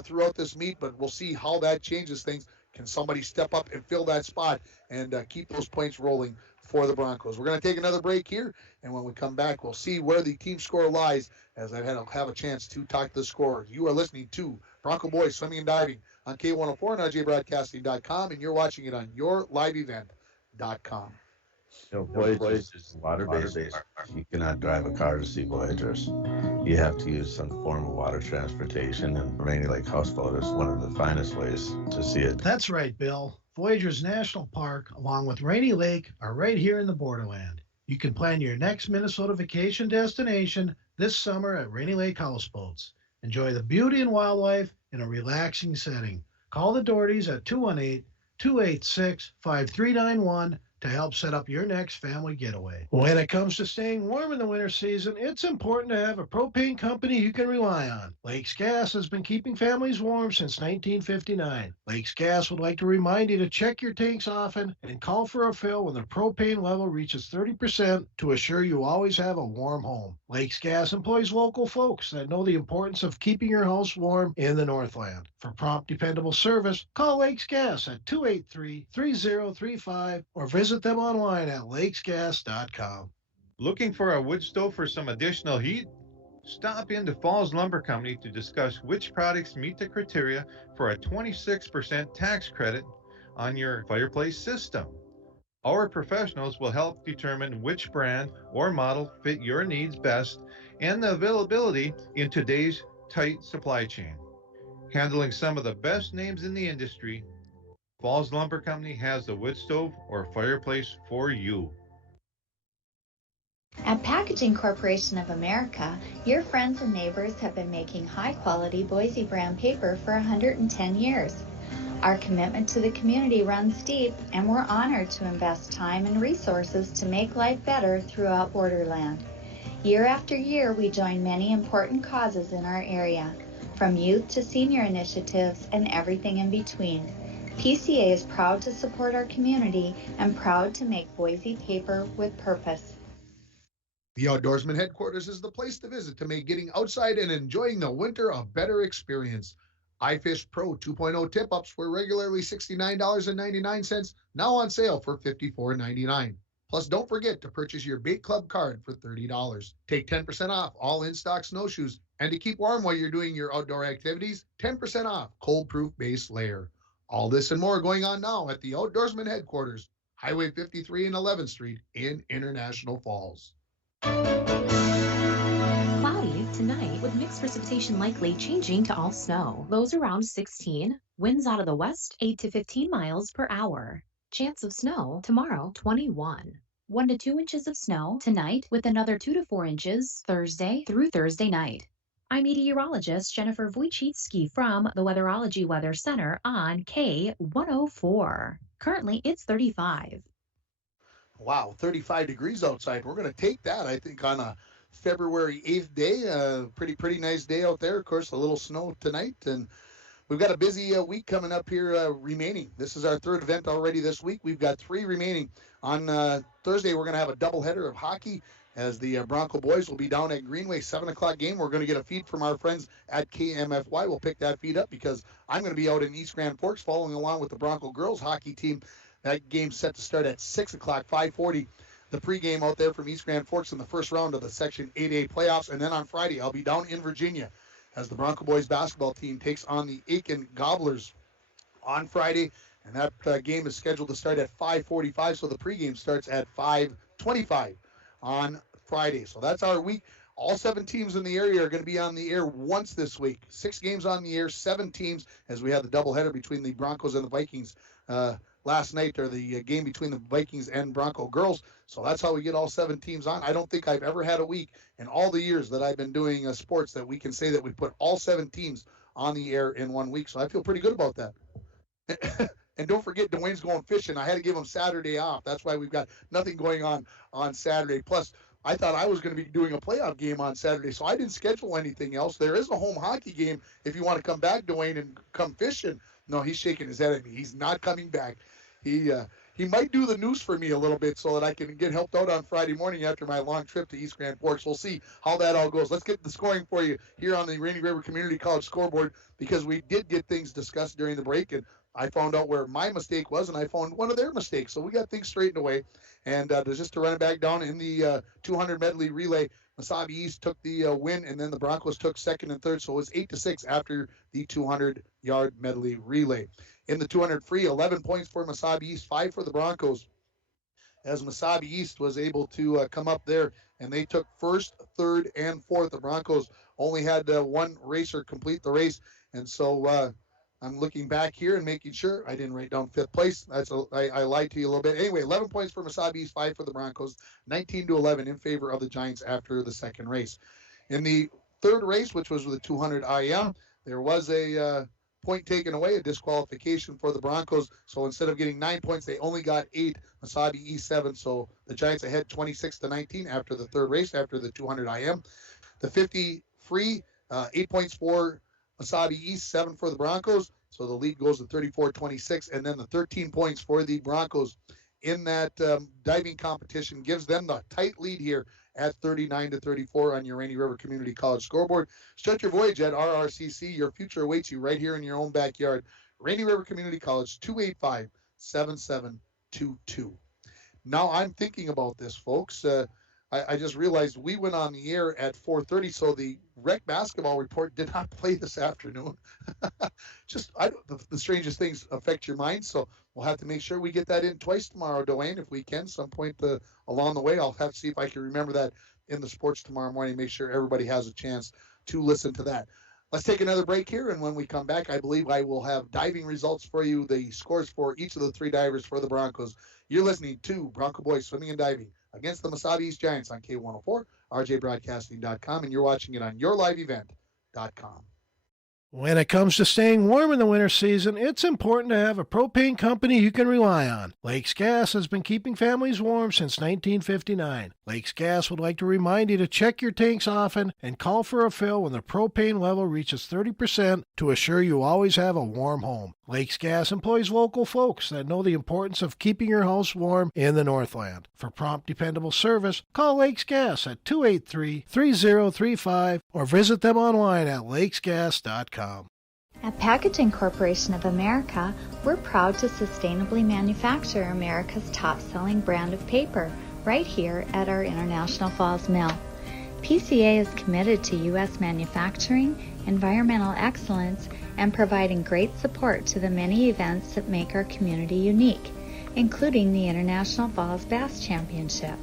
throughout this meet, but we'll see how that changes things. Can somebody step up and fill that spot and keep those points rolling for the Broncos? We're going to take another break here, and when we come back, we'll see where the team score lies as I have a chance to talk to the scorers. You are listening to Bronco Boys Swimming and Diving on K104 and RJBroadcasting.com, and you're watching it on yourliveevent.com. Voyagers is water-based. You cannot drive a car to see Voyagers. You have to use some form of water transportation, and Rainy Lake Houseboat is one of the finest ways to see it. That's right, Bill. Voyagers National Park, along with Rainy Lake, are right here in the borderland. You can plan your next Minnesota vacation destination this summer at Rainy Lake Houseboats. Enjoy the beauty and wildlife in a relaxing setting. Call the Dohertys at 218-286-5391 to help set up your next family getaway. When it comes to staying warm in the winter season, it's important to have a propane company you can rely on. Lakes Gas has been keeping families warm since 1959. Lakes Gas would like to remind you to check your tanks often and call for a fill when the propane level reaches 30% to assure you always have a warm home. Lakes Gas employs local folks that know the importance of keeping your house warm in the Northland. For prompt, dependable service, call Lakes Gas at 283-3035 or visit them online at lakesgas.com. Looking for a wood stove for some additional heat? Stop into Falls Lumber Company to discuss which products meet the criteria for a 26% tax credit on your fireplace system. Our professionals will help determine which brand or model fit your needs best and the availability in today's tight supply chain. Handling some of the best names in the industry, Falls Lumber Company has the wood stove or fireplace for you. At Packaging Corporation of America, your friends and neighbors have been making high-quality Boise brand paper for 110 years. Our commitment to the community runs deep, and we're honored to invest time and resources to make life better throughout Borderland. Year after year, we join many important causes in our area, from youth to senior initiatives and everything in between. PCA is proud to support our community and proud to make Boise paper with purpose. The Outdoorsman headquarters is the place to visit to make getting outside and enjoying the winter a better experience. iFish Pro 2.0 tip-ups were regularly $69.99, now on sale for $54.99. Plus, don't forget to purchase your Bait Club card for $30. Take 10% off all in-stock snowshoes, and to keep warm while you're doing your outdoor activities, 10% off cold-proof base layer. All this and more going on now at the Outdoorsman headquarters, Highway 53 and 11th Street in International Falls. Cloudy tonight with mixed precipitation likely, changing to all snow. Lows around 16. Winds out of the west 8 to 15 miles per hour. Chance of snow tomorrow 21. 1 to 2 inches of snow tonight with another 2 to 4 inches Thursday through Thursday night. I'm meteorologist Jennifer Wojcicki from the Weatherology Weather Center on K104. Currently, it's 35. Wow, 35 degrees outside. We're going to take that, I think, on a February 8th day. Pretty nice day out there. Of course, a little snow tonight. And we've got a busy week coming up here remaining. This is our third event already this week. We've got 3 remaining. On Thursday, we're going to have a doubleheader of hockey, as the Bronco boys will be down at Greenway, 7 o'clock game. We're going to get a feed from our friends at KMFY. We'll pick that feed up because I'm going to be out in East Grand Forks following along with the Bronco girls hockey team. That game's set to start at 6 o'clock, 5:40. The pregame out there from East Grand Forks in the first round of the Section 8A playoffs. And then on Friday, I'll be down in Virginia as the Bronco boys basketball team takes on the Aiken Gobblers on Friday. And that game is scheduled to start at 5:45, so the pregame starts at 5:25 on Friday. So that's our week. All 7 teams in the area are going to be on the air once this week. 6 games on the air, 7 teams, as we had the doubleheader between the Broncos and the Vikings last night, or the game between the Vikings and Bronco girls. So that's how we get all 7 teams on. I don't think I've ever had a week in all the years that I've been doing sports that we can say that we put all 7 teams on the air in 1 week. So I feel pretty good about that. And don't forget, Dwayne's going fishing. I had to give him Saturday off. That's why we've got nothing going on Saturday. Plus, I thought I was going to be doing a playoff game on Saturday, so I didn't schedule anything else. There is a home hockey game if you want to come back, Dwayne, and come fishing. No, he's shaking his head at me. He's not coming back. He might do the news for me a little bit so that I can get helped out on Friday morning after my long trip to East Grand Forks. We'll see how that all goes. Let's get the scoring for you here on the Rainy River Community College scoreboard, because we did get things discussed during the break, and I found out where my mistake was, and I found one of their mistakes. So we got things straightened away. And just to run it back down in the 200 medley relay, Mesabi East took the win, and then the Broncos took second and third. So it was 8-6 after the 200-yard medley relay. In the 200 free, 11 points for Mesabi East, 5 for the Broncos, as Mesabi East was able to come up there, and they took first, third, and fourth. The Broncos only had one racer complete the race, and so I'm looking back here and making sure I didn't write down fifth place. I lied to you a little bit. Anyway, 11 points for Mesabi East, 5 for the Broncos, 19-11 in favor of the Giants after the second race. In the third race, which was with the 200 IM, there was a point taken away, a disqualification for the Broncos. So instead of getting 9 points, they only got 8. Mesabi East 7. So the Giants ahead 26-19 after the third race, after the 200 IM. The 50 free, 8 points for Mesabi East, 7 for the Broncos. So the lead goes to 34-26. And then the 13 points for the Broncos in that diving competition gives them the tight lead here at 39-34 on your Rainy River Community College scoreboard. Start your voyage at RRCC. Your future awaits you right here in your own backyard. Rainy River Community College, 285-7722. Now I'm thinking about this, folks. I just realized we went on the air at 4:30, so the rec basketball report did not play this afternoon. The strangest things affect your mind, so we'll have to make sure we get that in twice tomorrow, Dwayne, if we can. Some point along the way, I'll have to see if I can remember that in the sports tomorrow morning, make sure everybody has a chance to listen to that. Let's take another break here, and when we come back, I believe I will have diving results for you, the scores for each of the 3 divers for the Broncos. You're listening to Bronco Boys Swimming and Diving against the Mesabi East Giants on K104, rjbroadcasting.com, and you're watching it on yourliveevent.com. When it comes to staying warm in the winter season, it's important to have a propane company you can rely on. Lakes Gas has been keeping families warm since 1959. Lakes Gas would like to remind you to check your tanks often and call for a fill when the propane level reaches 30% to assure you always have a warm home. Lakes Gas employs local folks that know the importance of keeping your house warm in the Northland. For prompt, dependable service, call Lakes Gas at 283-3035 or visit them online at lakesgas.com. At Packaging Corporation of America, we're proud to sustainably manufacture America's top-selling brand of paper right here at our International Falls Mill. PCA is committed to U.S. manufacturing, environmental excellence, and providing great support to the many events that make our community unique, including the International Falls Bass Championship.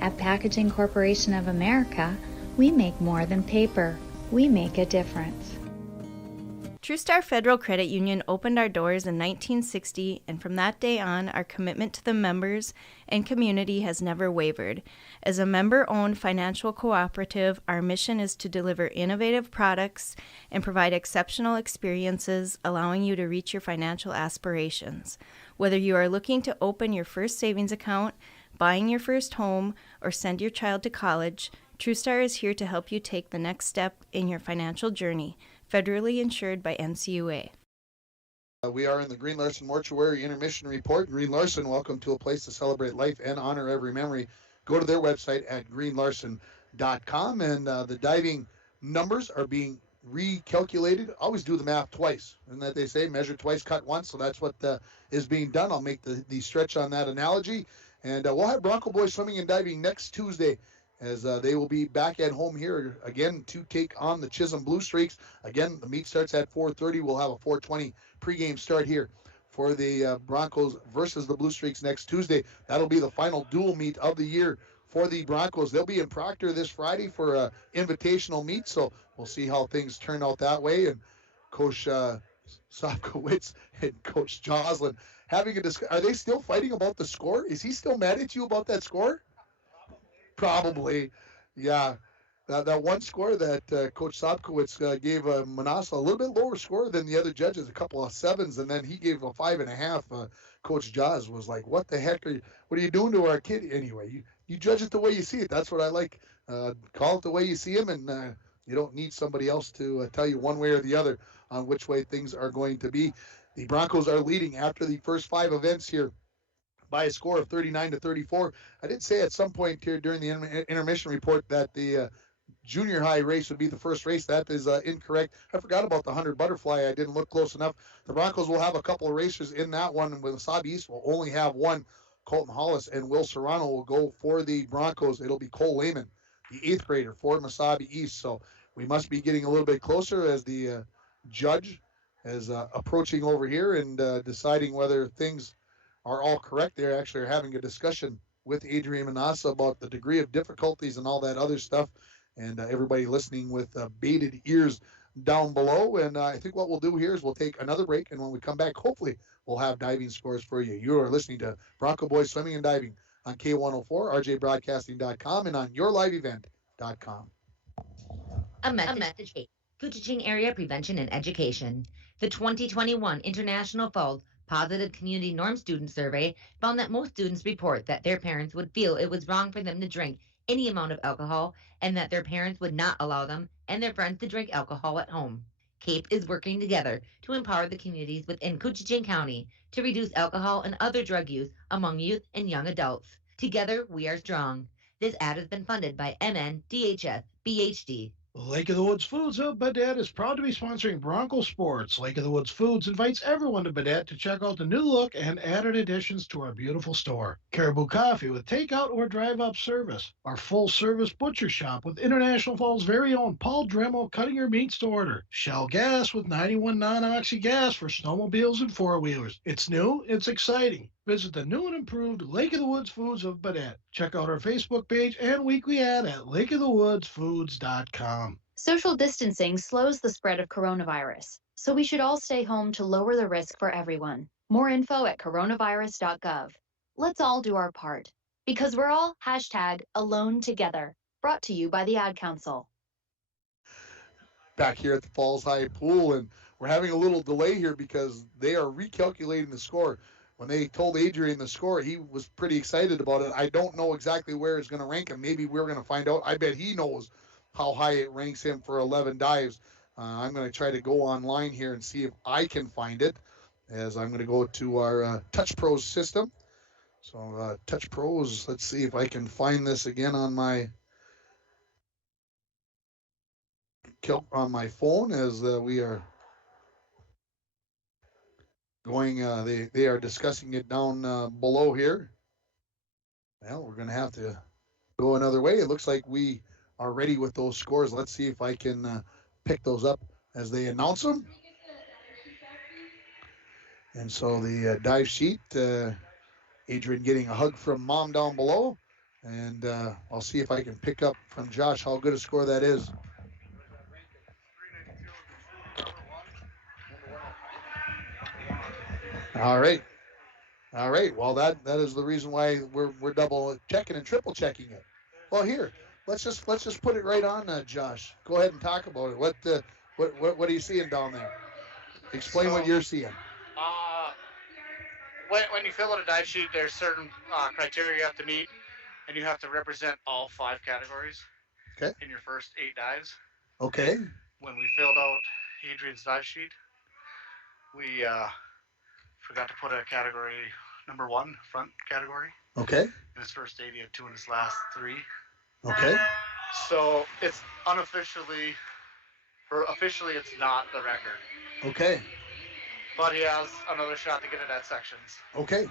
At Packaging Corporation of America, we make more than paper. We make a difference. TrueStar Federal Credit Union opened our doors in 1960, and from that day on, our commitment to the members and community has never wavered. As a member-owned financial cooperative, our mission is to deliver innovative products and provide exceptional experiences, allowing you to reach your financial aspirations. Whether you are looking to open your first savings account, buying your first home, or send your child to college, TrueStar is here to help you take the next step in your financial journey. Federally insured by NCUA. We are in the Green Larson Mortuary Intermission Report. Green Larson, welcome to a place to celebrate life and honor every memory. Go to their website at greenlarson.com, and the diving numbers are being recalculated. Always do the math twice, and that they say measure twice, cut once, so that's what is being done. I'll make the stretch on that analogy, and we'll have Bronco Boys Swimming and Diving next Tuesday, as they will be back at home here again to take on the Chisholm Blue Streaks. Again, the meet starts at 4:30. We'll have a 4:20 pregame start here for the Broncos versus the Blue Streaks next Tuesday. That'll be the final dual meet of the year for the Broncos. They'll be in Proctor this Friday for an invitational meet, so we'll see how things turn out that way. And Coach Sotkowitz and Coach Joslin having a discussion. Are they still fighting about the score? Is he still mad at you about that score? Probably, yeah. That one score that Coach Sotkowitz gave Manassas a little bit lower score than the other judges, a couple of 7s, and then he gave a 5.5. Coach Jaws was like, "What the heck what are you doing to our kid?" Anyway, you judge it the way you see it. That's what I like. Call it the way you see him, and you don't need somebody else to tell you one way or the other on which way things are going to be. The Broncos are leading after the first 5 events here by a score of 39-34. I did say at some point here during the intermission report that the junior high race would be the first race. That is incorrect. I forgot about the 100 butterfly. I didn't look close enough. The Broncos will have a couple of racers in that one, and Mesabi East will only have one. Colton Hollis and Will Serrano will go for the Broncos. It'll be Cole Lehman, the 8th grader for Mesabi East. So we must be getting a little bit closer as the judge is approaching over here and deciding whether things are all correct. They're actually having a discussion with Adrian Minas about the degree of difficulties and all that other stuff. And everybody listening with bated ears down below. And I think what we'll do here is we'll take another break. And when we come back, hopefully we'll have diving scores for you. You are listening to Bronco Boys Swimming and Diving on K104, rjbroadcasting.com, and on yourliveevent.com. A message. Couchiching Area Prevention and Education. The 2021 International Falls Positive Community Norm Student Survey found that most students report that their parents would feel it was wrong for them to drink any amount of alcohol and that their parents would not allow them and their friends to drink alcohol at home. CAPE is working together to empower the communities within Couchiching County to reduce alcohol and other drug use among youth and young adults. Together, we are strong. This ad has been funded by MNDHS BHD. Lake of the Woods Foods of Baudette is proud to be sponsoring Bronco Sports. Lake of the Woods Foods invites everyone to Baudette to check out the new look and added additions to our beautiful store. Caribou Coffee with takeout or drive-up service. Our full-service butcher shop with International Falls' very own Paul Dremel cutting your meats to order. Shell Gas with 91 non-oxy gas for snowmobiles and four-wheelers. It's new, it's exciting. Visit the new and improved Lake of the Woods Foods of Baudette. Check out our Facebook page and weekly ad at lakeofthewoodsfoods.com. Social distancing slows the spread of coronavirus, so we should all stay home to lower the risk for everyone. More info at coronavirus.gov. Let's all do our part, because we're all #alone together. Brought to you by the Ad Council. Back here at the Falls High Pool, and we're having a little delay here because they are recalculating the score. When they told Adrian the score, he was pretty excited about it. I don't know exactly where it's going to rank him. Maybe we're going to find out. I bet he knows how high it ranks him for 11 dives. I'm going to try to go online here and see if I can find it, as I'm going to go to our Touch Pros system. So Touch Pros, let's see if I can find this again on my phone as we are going, they are discussing it down below here. Well, we're going to have to go another way. It looks like we are ready with those scores. Let's see if I can pick those up as they announce them. And so the dive sheet, Adrian getting a hug from Mom down below. And I'll see if I can pick up from Josh how good a score that is. All right. Well, that is the reason why we're double checking and triple checking it. Well, here, let's just put it right on, Josh. Go ahead and talk about it. What are you seeing down there? Explain what you're seeing. When you fill out a dive sheet, there's certain criteria you have to meet, and you have to represent all 5 categories. Okay. In your first 8 dives. Okay. When we filled out Adrian's dive sheet, we forgot to put a category number 1, front category. Okay. In his first 8, he had 2 in his last 3. Okay. So it's unofficially, or officially, it's not the record. Okay. But he has another shot to get it at sections. Okay.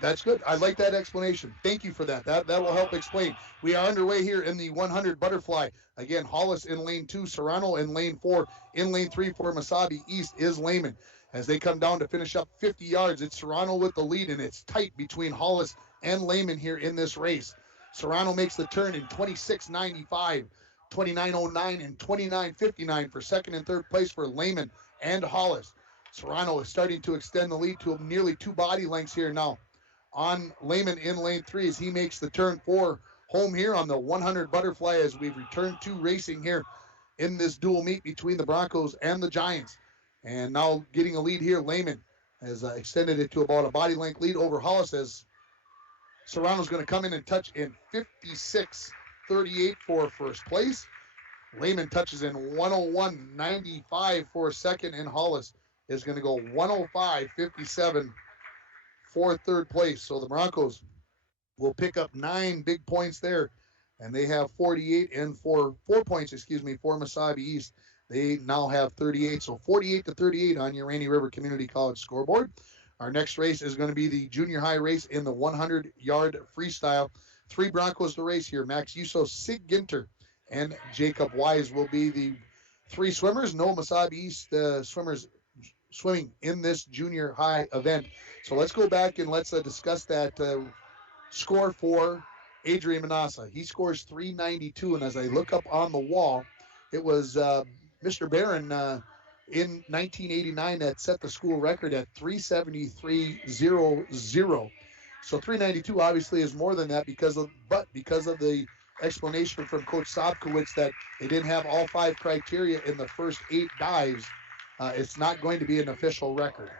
That's good. I like that explanation. Thank you for that. That will help explain. We are underway here in the 100 butterfly. Again, Hollis in lane 2, Serrano in lane 4. In lane 3 for Mesabi East is Lehman. As they come down to finish up 50 yards, it's Serrano with the lead, and it's tight between Hollis and Lehman here in this race. Serrano makes the turn in 26.95, 29.09, and 29.59 for second and third place for Lehman and Hollis. Serrano is starting to extend the lead to nearly 2 body lengths here now on Lehman in lane 3 as he makes the turn for home here on the 100 butterfly as we've returned to racing here in this dual meet between the Broncos and the Giants. And now getting a lead here, Lehman has extended it to about a body length lead over Hollis as Serrano's going to come in and touch in 56.38 for first place. Lehman touches in 101.95 for second, and Hollis is going to go 105.57 for third place. So the Broncos will pick up 9 big points there, and they have 48, and 4 points, for Mesabi East. They now have 38, so 48-38 on your Rainy River Community College scoreboard. Our next race is going to be the junior high race in the 100-yard freestyle. 3 Broncos to race here. Max Yuso, Sig Ginter, and Jacob Wise will be the 3 swimmers. No Mesabi East swimmers swimming in this junior high event. So let's go back and let's discuss that score for Adrian Minas. He scores 392, and as I look up on the wall, it was Mr. Barron in 1989 that set the school record at 373.00. So 392 obviously is more than that because of the explanation from Coach Sotkowitz that they didn't have all 5 criteria in the first 8 dives. It's not going to be an official record.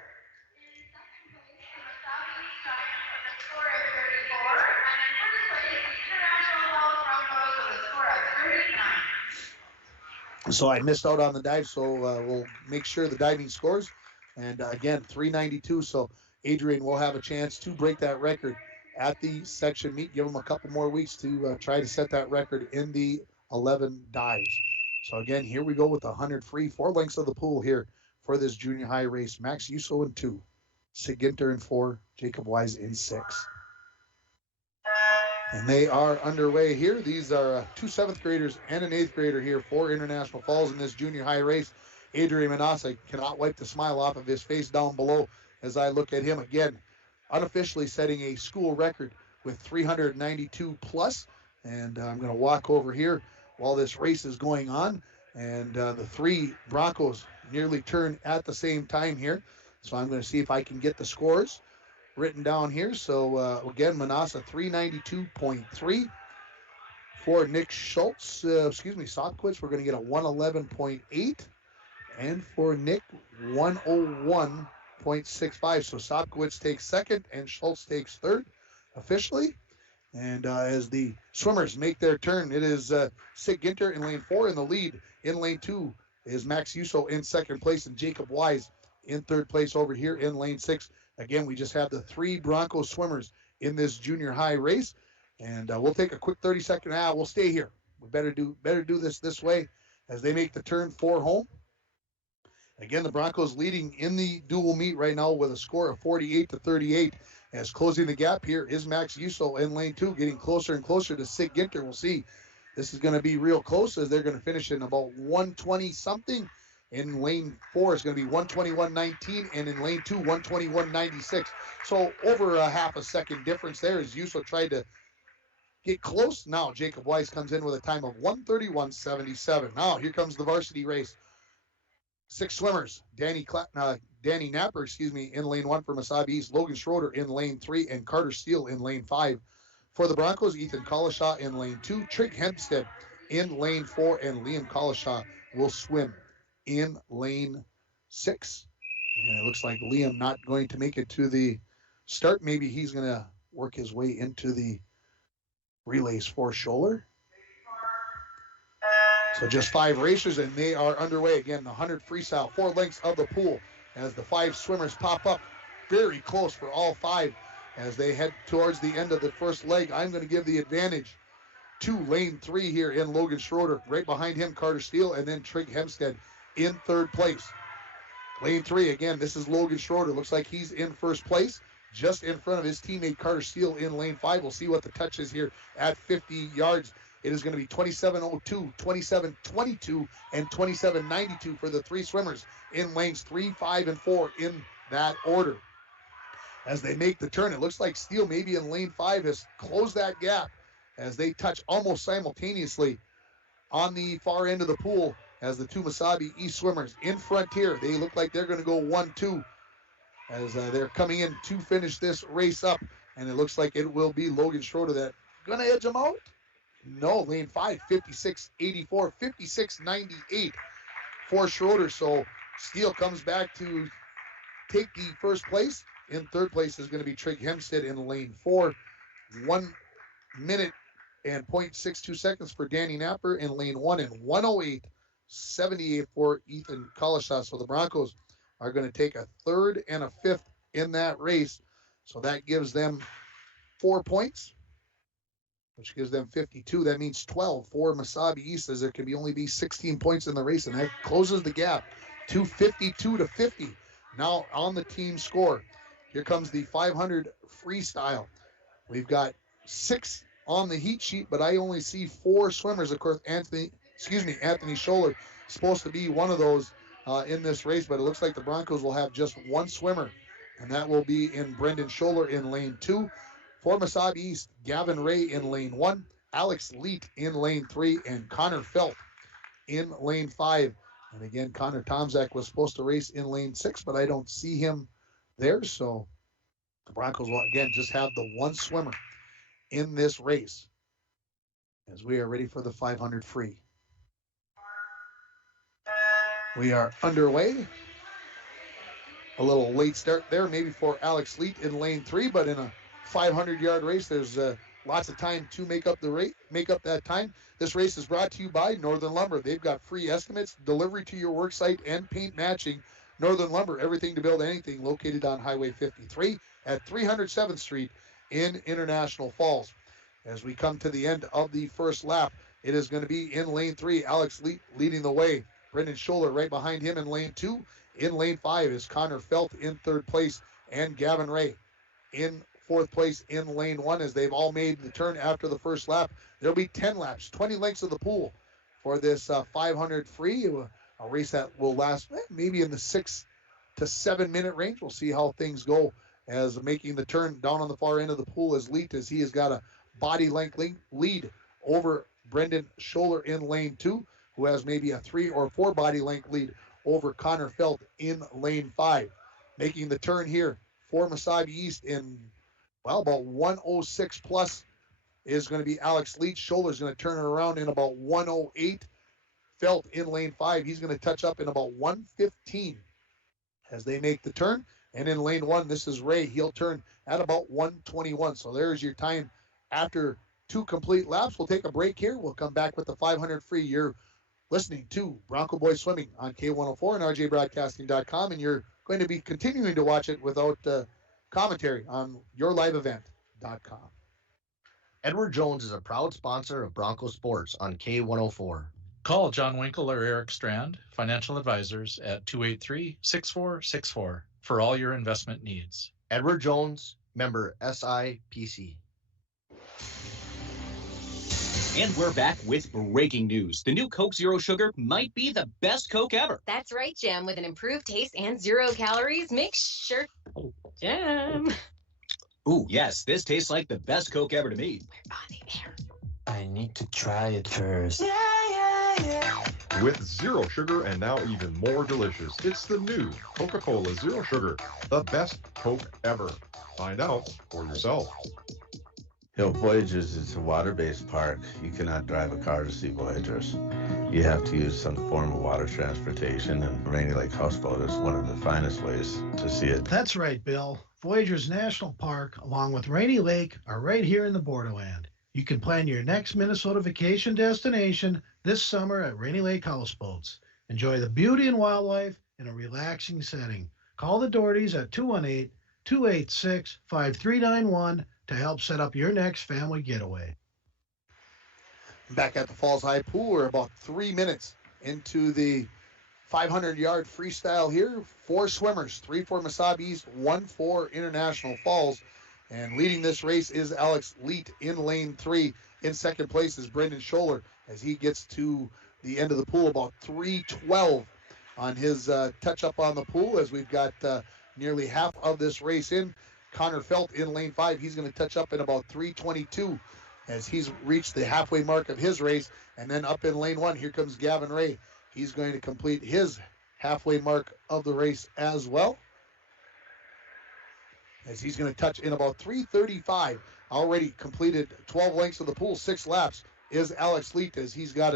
So I missed out on the dive, so we'll make sure the diving scores. And again, 392. So Adrian will have a chance to break that record at the section meet. Give him a couple more weeks to try to set that record in the 11 dives. So again, here we go with the 100 free. 4 lengths of the pool here for this junior high race. Max Yuso in 2, Sig Ginter in 4, Jacob Wise in 6. And they are underway here. These are 2 7th graders and an 8th grader here for International Falls in this junior high race. Adrian Minas cannot wipe the smile off of his face down below as I look at him again, unofficially setting a school record with 392 plus. And I'm going to walk over here while this race is going on. And the 3 Broncos nearly turn at the same time here. So I'm going to see if I can get the scores written down here. So again, Manassas 392.3 for Nick Schultz. Sotkowitz, we're going to get a 111.8, and for Nick 101.65. So Sotkowitz takes second and Schultz takes third officially. And as the swimmers make their turn, it is Sig Ginter in lane 4 in the lead. In lane 2 is Max Yuso in second place and Jacob Wise in third place over here in lane 6. Again, we just have the 3 Broncos swimmers in this junior high race, and we'll take a quick 30-second. We'll stay here. We better do this way as they make the turn for home. Again, the Broncos leading in the dual meet right now with a score of 48-38. As closing the gap here is Max Yuso in lane 2, getting closer and closer to Sig Ginter. We'll see. This is going to be real close as they're going to finish in about 120-something. In lane 4 is going to be 121.19, and in lane 2, 121.96. So over a half a second difference there as Yuso tried to get close. Now Jacob Wise comes in with a time of 131.77. Now here comes the varsity race. 6 swimmers. Danny Napper, in lane 1 for Mesabi East. Logan Schroeder in lane 3, and Carter Steele in lane 5. For the Broncos, Ethan Collishaw in lane 2. Trig Hempstead in lane 4, and Liam Collishaw will swim in lane 6. And it looks like Liam not going to make it to the start. Maybe he's going to work his way into the relays for Scholler. So just 5 racers, and they are underway. Again, the 100 freestyle, 4 lengths of the pool as the 5 swimmers pop up very close for all 5 as they head towards the end of the first leg. I'm going to give the advantage to lane 3 here in Logan Schroeder. Right behind him, Carter Steele, and then Trig Hempstead in third place. Lane 3, again, this is Logan Schroeder. Looks like he's in first place, just in front of his teammate Carter Steele in lane 5. We'll see what the touch is here at 50 yards. It is going to be 27.02, 27.22, and 27.92 for the 3 swimmers in lanes 3, 5, and 4 in that order. As they make the turn, it looks like Steele maybe in lane 5 has closed that gap as they touch almost simultaneously on the far end of the pool as the 2 Mesabi East swimmers in front here. They look like they're going to go 1-2 as they're coming in to finish this race up. And it looks like it will be Logan Schroeder that going to edge them out. No, lane 5, 56.84, 56.98 for Schroeder. So Steele comes back to take the first place. In third place is going to be Trig Hempstead in lane 4. 1 minute and 0.62 seconds for Danny Napper in lane 1, and 108.78 for Ethan Collishaw. So the Broncos are going to take a third and a fifth in that race. So that gives them 4 points, which gives them 52. That means 12 for Mesabi East, as there can only be 16 points in the race, and that closes the gap to 52 to 50. Now on the team score, here comes the 500 freestyle. We've got 6 on the heat sheet, but I only see 4 swimmers. Of course, Anthony Scholler supposed to be one of those in this race, but it looks like the Broncos will have just 1 swimmer, and that will be in Brendan Scholler in lane 2. For Mesabi East, Gavin Ray in lane 1, Alex Leet in lane 3, and Connor Felt in lane 5. And again, Connor Tomzak was supposed to race in lane 6, but I don't see him there. So the Broncos will again just have the 1 swimmer in this race as we are ready for the 500 free. We are underway. A little late start there, maybe for Alex Leet in lane 3, but in a 500-yard race, there's lots of time to make up that time. This race is brought to you by Northern Lumber. They've got free estimates, delivery to your work site, and paint matching. Northern Lumber, everything to build anything, located on Highway 53 at 307th Street in International Falls. As we come to the end of the first lap, it is going to be in lane 3, Alex Leet leading the way. Brendan Scholler right behind him in lane 2. In lane 5 is Connor Felt in 3rd place, and Gavin Ray in 4th place in lane 1, as they've all made the turn after the first lap. There'll be 10 laps, 20 lengths of the pool for this 500 free, a race that will last maybe in the 6 to 7 minute range. We'll see how things go as making the turn down on the far end of the pool as Leet, as he has got a body length lead over Brendan Scholler in lane 2, who has maybe a 3 or 4 body length lead over Connor Felt in lane 5. Making the turn here for Mesabi East in, about 106 plus is going to be Alex Leet. Scholler's going to turn it around in about 108. Felt in lane 5, he's going to touch up in about 115 as they make the turn. And in lane 1, this is Ray. He'll turn at about 121. So there's your time after 2 complete laps. We'll take a break here. We'll come back with the 500 free. You're listening to Bronco Boys Swimming on K104 and rjbroadcasting.com, and you're going to be continuing to watch it without commentary on yourliveevent.com. Edward Jones is a proud sponsor of Bronco Sports on K104. Call John Winkle or Eric Strand, financial advisors, at 283-6464 for all your investment needs. Edward Jones, member SIPC. And we're back with breaking news. The new Coke Zero Sugar might be the best Coke ever. That's right, Jam. With an improved taste and 0 calories, make sure... Jam. Ooh, yes, this tastes like the best Coke ever to me. We're on the air. I need to try it first. With zero sugar and now even more delicious, it's the new Coca-Cola Zero Sugar, the best Coke ever. Find out for yourself. Voyagers is a water-based park. You cannot drive a car to see Voyagers. You have to use some form of water transportation, and Rainy Lake Houseboat is one of the finest ways to see it. That's right, Bill. Voyagers National Park, along with Rainy Lake, are right here in the borderland. You can plan your next Minnesota vacation destination this summer at Rainy Lake Houseboats. Enjoy the beauty and wildlife in a relaxing setting. Call the Dohertys at 218-286-5391 to help set up your next family getaway. Back at the Falls High Pool, we're about 3 minutes into the 500-yard freestyle here. 4 swimmers, 3 for Mesabi East, 1 for International Falls. And leading this race is Alex Leet in lane 3. In second place is Brendan Scholler as he gets to the end of the pool, about 3:12 on his touch-up on the pool, as we've got nearly half of this race in. Connor Felt in lane 5, he's going to touch up in about 3:22 as he's reached the halfway mark of his race. And then up in lane 1, here comes Gavin Ray. He's going to complete his halfway mark of the race as well, as he's going to touch in about 3:35. Already completed 12 lengths of the pool, 6 laps, is Alex Leet, as he's got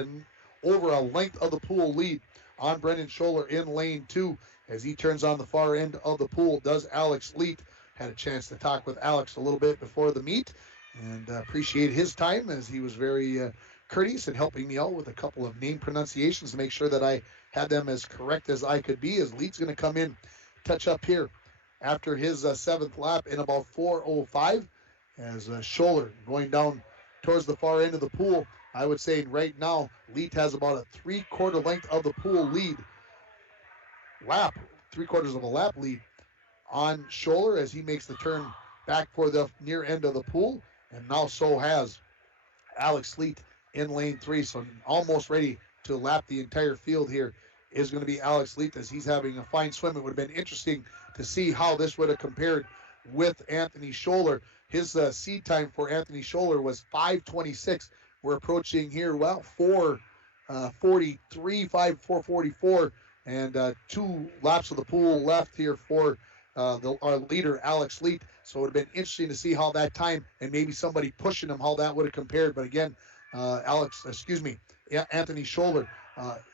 over a length of the pool lead on Brendan Scholler in lane 2. As he turns on the far end of the pool, does Alex Leet. Had a chance to talk with Alex a little bit before the meet, and appreciate his time, as he was very courteous in helping me out with a couple of name pronunciations to make sure that I had them as correct as I could be, as Leet's going to come in touch up here after his 7th lap in about 4:05 as Scholler going down towards the far end of the pool. I would say right now, Leet has about a 3/4 length of the pool lead. 3/4 of a lap lead on Scholler as he makes the turn back for the near end of the pool. And now so has Alex Leet in lane 3. So almost ready to lap the entire field here is going to be Alex Leet as he's having a fine swim. It would have been interesting to see how this would have compared with Anthony Scholler. His seed time for Anthony Scholler was 5:26. We're approaching here, 4:43, 4:44, and 2 laps of the pool left here for our leader, Alex Leet. So it would have been interesting to see how that time and maybe somebody pushing him, how that would have compared. But again, Anthony Scholler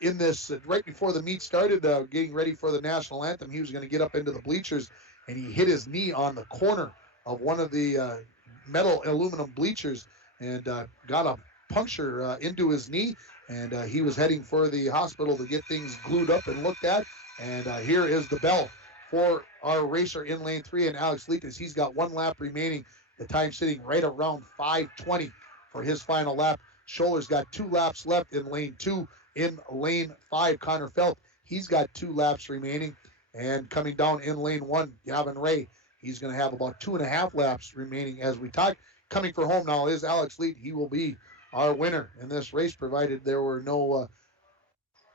in this right before the meet started, getting ready for the national anthem, he was going to get up into the bleachers, and he hit his knee on the corner of one of the metal aluminum bleachers and got a puncture into his knee, and he was heading for the hospital to get things glued up and looked at. And here is the bell for our racer in lane 3, and Alex Leet, as he's got 1 lap remaining, the time sitting right around 5:20 for his final lap. Scholler's got 2 laps left in lane 2. In lane 5, Connor Felt, he's got 2 laps remaining. And coming down in lane 1, Gavin Ray, he's going to have about 2.5 laps remaining as we talk. Coming for home now is Alex Leet. He will be our winner in this race, provided there were no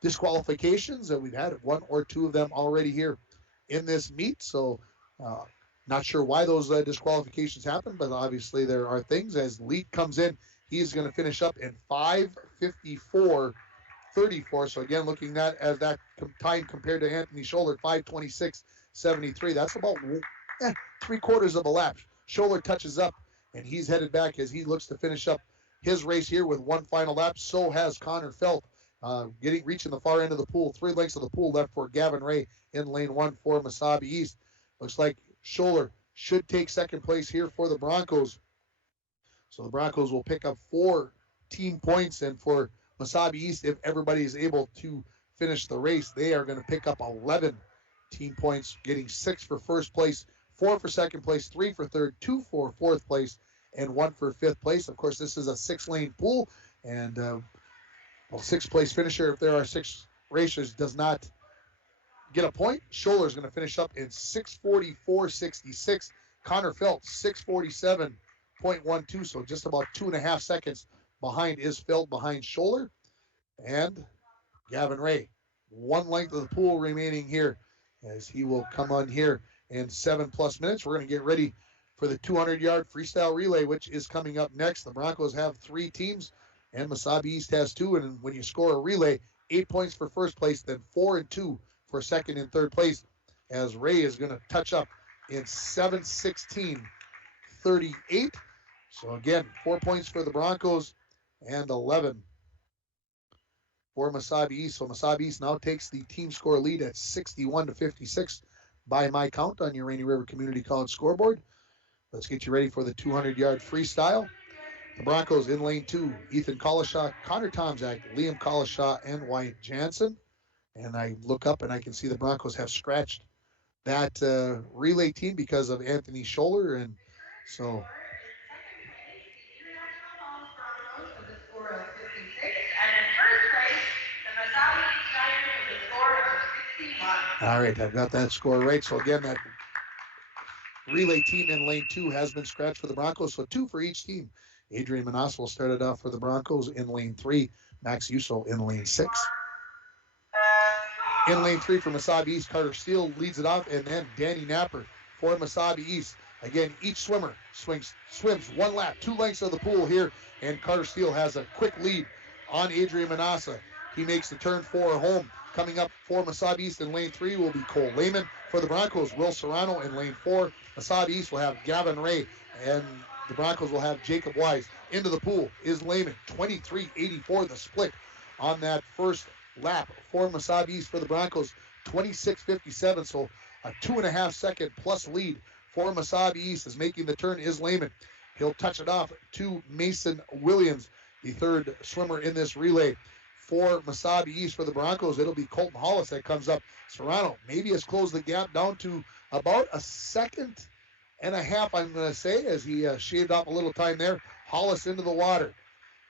disqualifications. And we've had 1 or 2 of them already here in this meet. So not sure why those disqualifications happened, but obviously there are things. As Leet comes in, he's going to finish up in 5:54.34. So again, looking at as that time compared to Anthony Scholler, 5:26.73. That's about 3/4 of a lap. Scholler touches up, and he's headed back as he looks to finish up his race here with 1 final lap. So has Connor Felt, reaching the far end of the pool. 3 lengths of the pool left for Gavin Ray in lane 1 for Mesabi East. Looks like Scholler should take 2nd place here for the Broncos. So the Broncos will pick up 4 team points, and for Mesabi East, if everybody is able to finish the race, they are going to pick up 11 team points, getting 6 for 1st place, 4 for 2nd place, 3 for 3rd, 2 for 4th place, and 1 for 5th place. Of course, this is a 6-lane pool, and 6th place finisher, if there are 6 racers, does not get a point. Scholler is going to finish up in 6:44.66. Connor Felt, 6:47.12, so just about 2.5 seconds behind is Felt, behind Scholler. And Gavin Ray, 1 length of the pool remaining here as he will come on here in 7+ minutes. We're going to get ready for the 200-yard freestyle relay, which is coming up next. The Broncos have 3 teams, and Mesabi East has 2. And when you score a relay, 8 points for 1st place, then 4 and 2 for 2nd and 3rd place, as Ray is going to touch up in 7:16.38. So again, 4 points for the Broncos and 11 for Mesabi East. So Mesabi East now takes the team score lead at 61-56 by my count on your Rainy River Community College scoreboard. Let's get you ready for the 200-yard freestyle. The Broncos in lane 2, Ethan Collishaw, Connor Tomzak, Liam Collishaw, and Wyatt Jansen. And I look up and I can see the Broncos have scratched that relay team because of Anthony Scholler. And so all right, I've got that score right. So again, that relay team in lane 2 has been scratched for the Broncos. So 2 for each team. Adrian Minas will start it off for the Broncos in lane 3. Max Uso in lane 6. In lane 3 for Mesabi East, Carter Steele leads it off, and then Danny Napper for Mesabi East. Again, each swimmer swims 1 lap, 2 lengths of the pool here, and Carter Steele has a quick lead on Adrian Minas. He makes the turn for home. Coming up for Mesabi East in lane 3 will be Cole Lehman. For the Broncos, Will Serrano in lane 4. Mesabi East will have Gavin Ray, and the Broncos will have Jacob Wise. Into the pool is Lehman, 23.84 the split on that first lap for Mesabi East. For the Broncos, 26.57, so a 2.5 second plus lead for Mesabi East. As making the turn is Lehman. He'll touch it off to Mason Williams, the 3rd swimmer in this relay for Mesabi East. For the Broncos, it'll be Colton Hollis that comes up. Serrano maybe has closed the gap down to about a second and a half, I'm going to say, as he shaved off a little time there. Hollis into the water.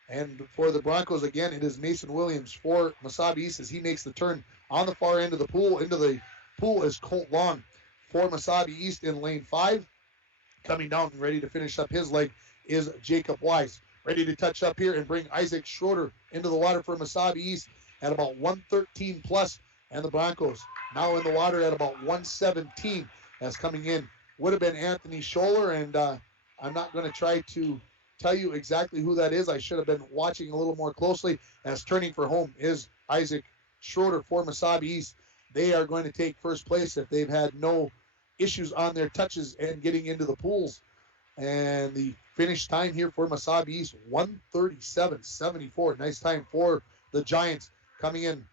And for the Broncos, again, it is Mason Williams for Mesabi East as he makes the turn on the far end of the pool. Into the pool is Colt Long for Mesabi East in lane 5. Coming down and ready to finish up his leg is Jacob Wise. Ready to touch up here and bring Isaac Schroeder into the water for Mesabi East at about 113 plus. And the Broncos now in the water at about 117 as coming in would have been Anthony Scholler. And I'm not going to try to tell you exactly who that is. I should have been watching a little more closely, as turning for home is Isaac Schroeder for Mesabi East. They are going to take first place if they've had no issues on their touches and getting into the pools. And the finish time here for Mesabi East, 137.74. Nice time for the Giants coming in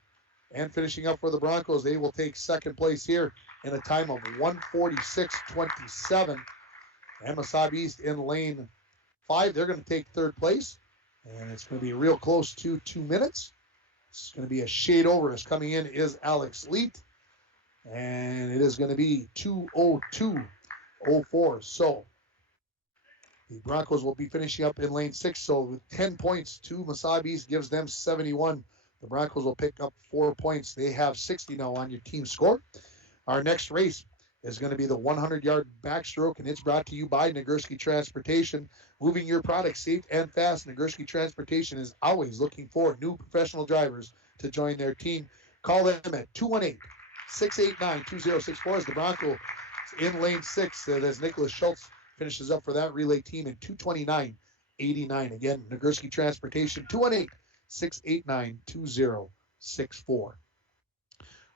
and finishing up for the Broncos. They will take second place here in a time of 146.27. And Mesabi East in lane 5, they're going to take third place. And it's going to be real close to 2 minutes. It's going to be a shade over as coming in is Alex Leet. And it is going to be 2:02.04. So the Broncos will be finishing up in lane 6. So with 10 points to Mesabi East gives them 71. The Broncos will pick up 4 points. They have 60 now on your team score. Our next race is going to be the 100-yard backstroke, and it's brought to you by Nagurski Transportation. Moving your product safe and fast, Nagurski Transportation is always looking for new professional drivers to join their team. Call them at 218-689-2064 as the Broncos in lane 6 as Nicholas Schultz finishes up for that relay team in 229.89. Again, Nagurski Transportation, 218-689-2064.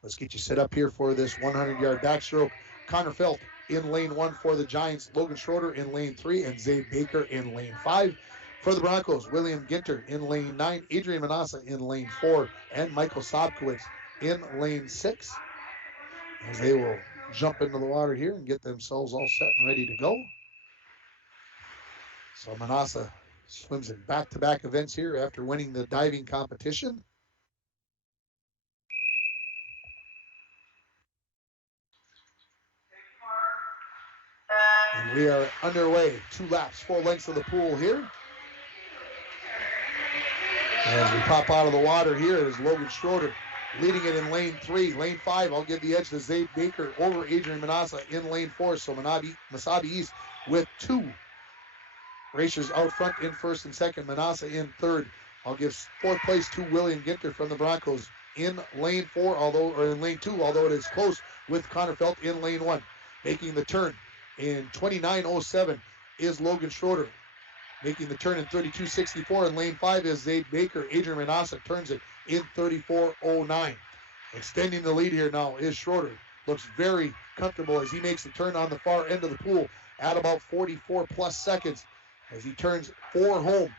Let's get you set up here for this 100-yard backstroke. Connor Felt in lane 1 for the Giants, Logan Schroeder in lane 3, and Zay Baker in lane 5. For the Broncos, William Ginter in lane 9, Adrian Minas in lane 4, and Michael Sotkowitz in lane 6. As they will jump into the water here and get themselves all set and ready to go. So Manassas swims in back-to-back events here after winning the diving competition. And we are underway. 2 laps, 4 lengths of the pool here. As we pop out of the water here is Logan Schroeder leading it in lane 3. Lane 5, I'll give the edge to Zay Baker over Adrian Minas in lane 4. So Mesabi East with 2 racers out front in first and second. Manassas in third. I'll give 4th place to William Ginter from the Broncos in lane 4, in lane 2, although it is close with Connor Felt in lane 1. Making the turn in 29.07 is Logan Schroeder. Making the turn in 32.64 in lane 5 is Zay Baker. Adrian Manassas turns it in 34.09. Extending the lead here now is Schroeder. Looks very comfortable as he makes the turn on the far end of the pool at about 44 plus seconds as he turns 4 home.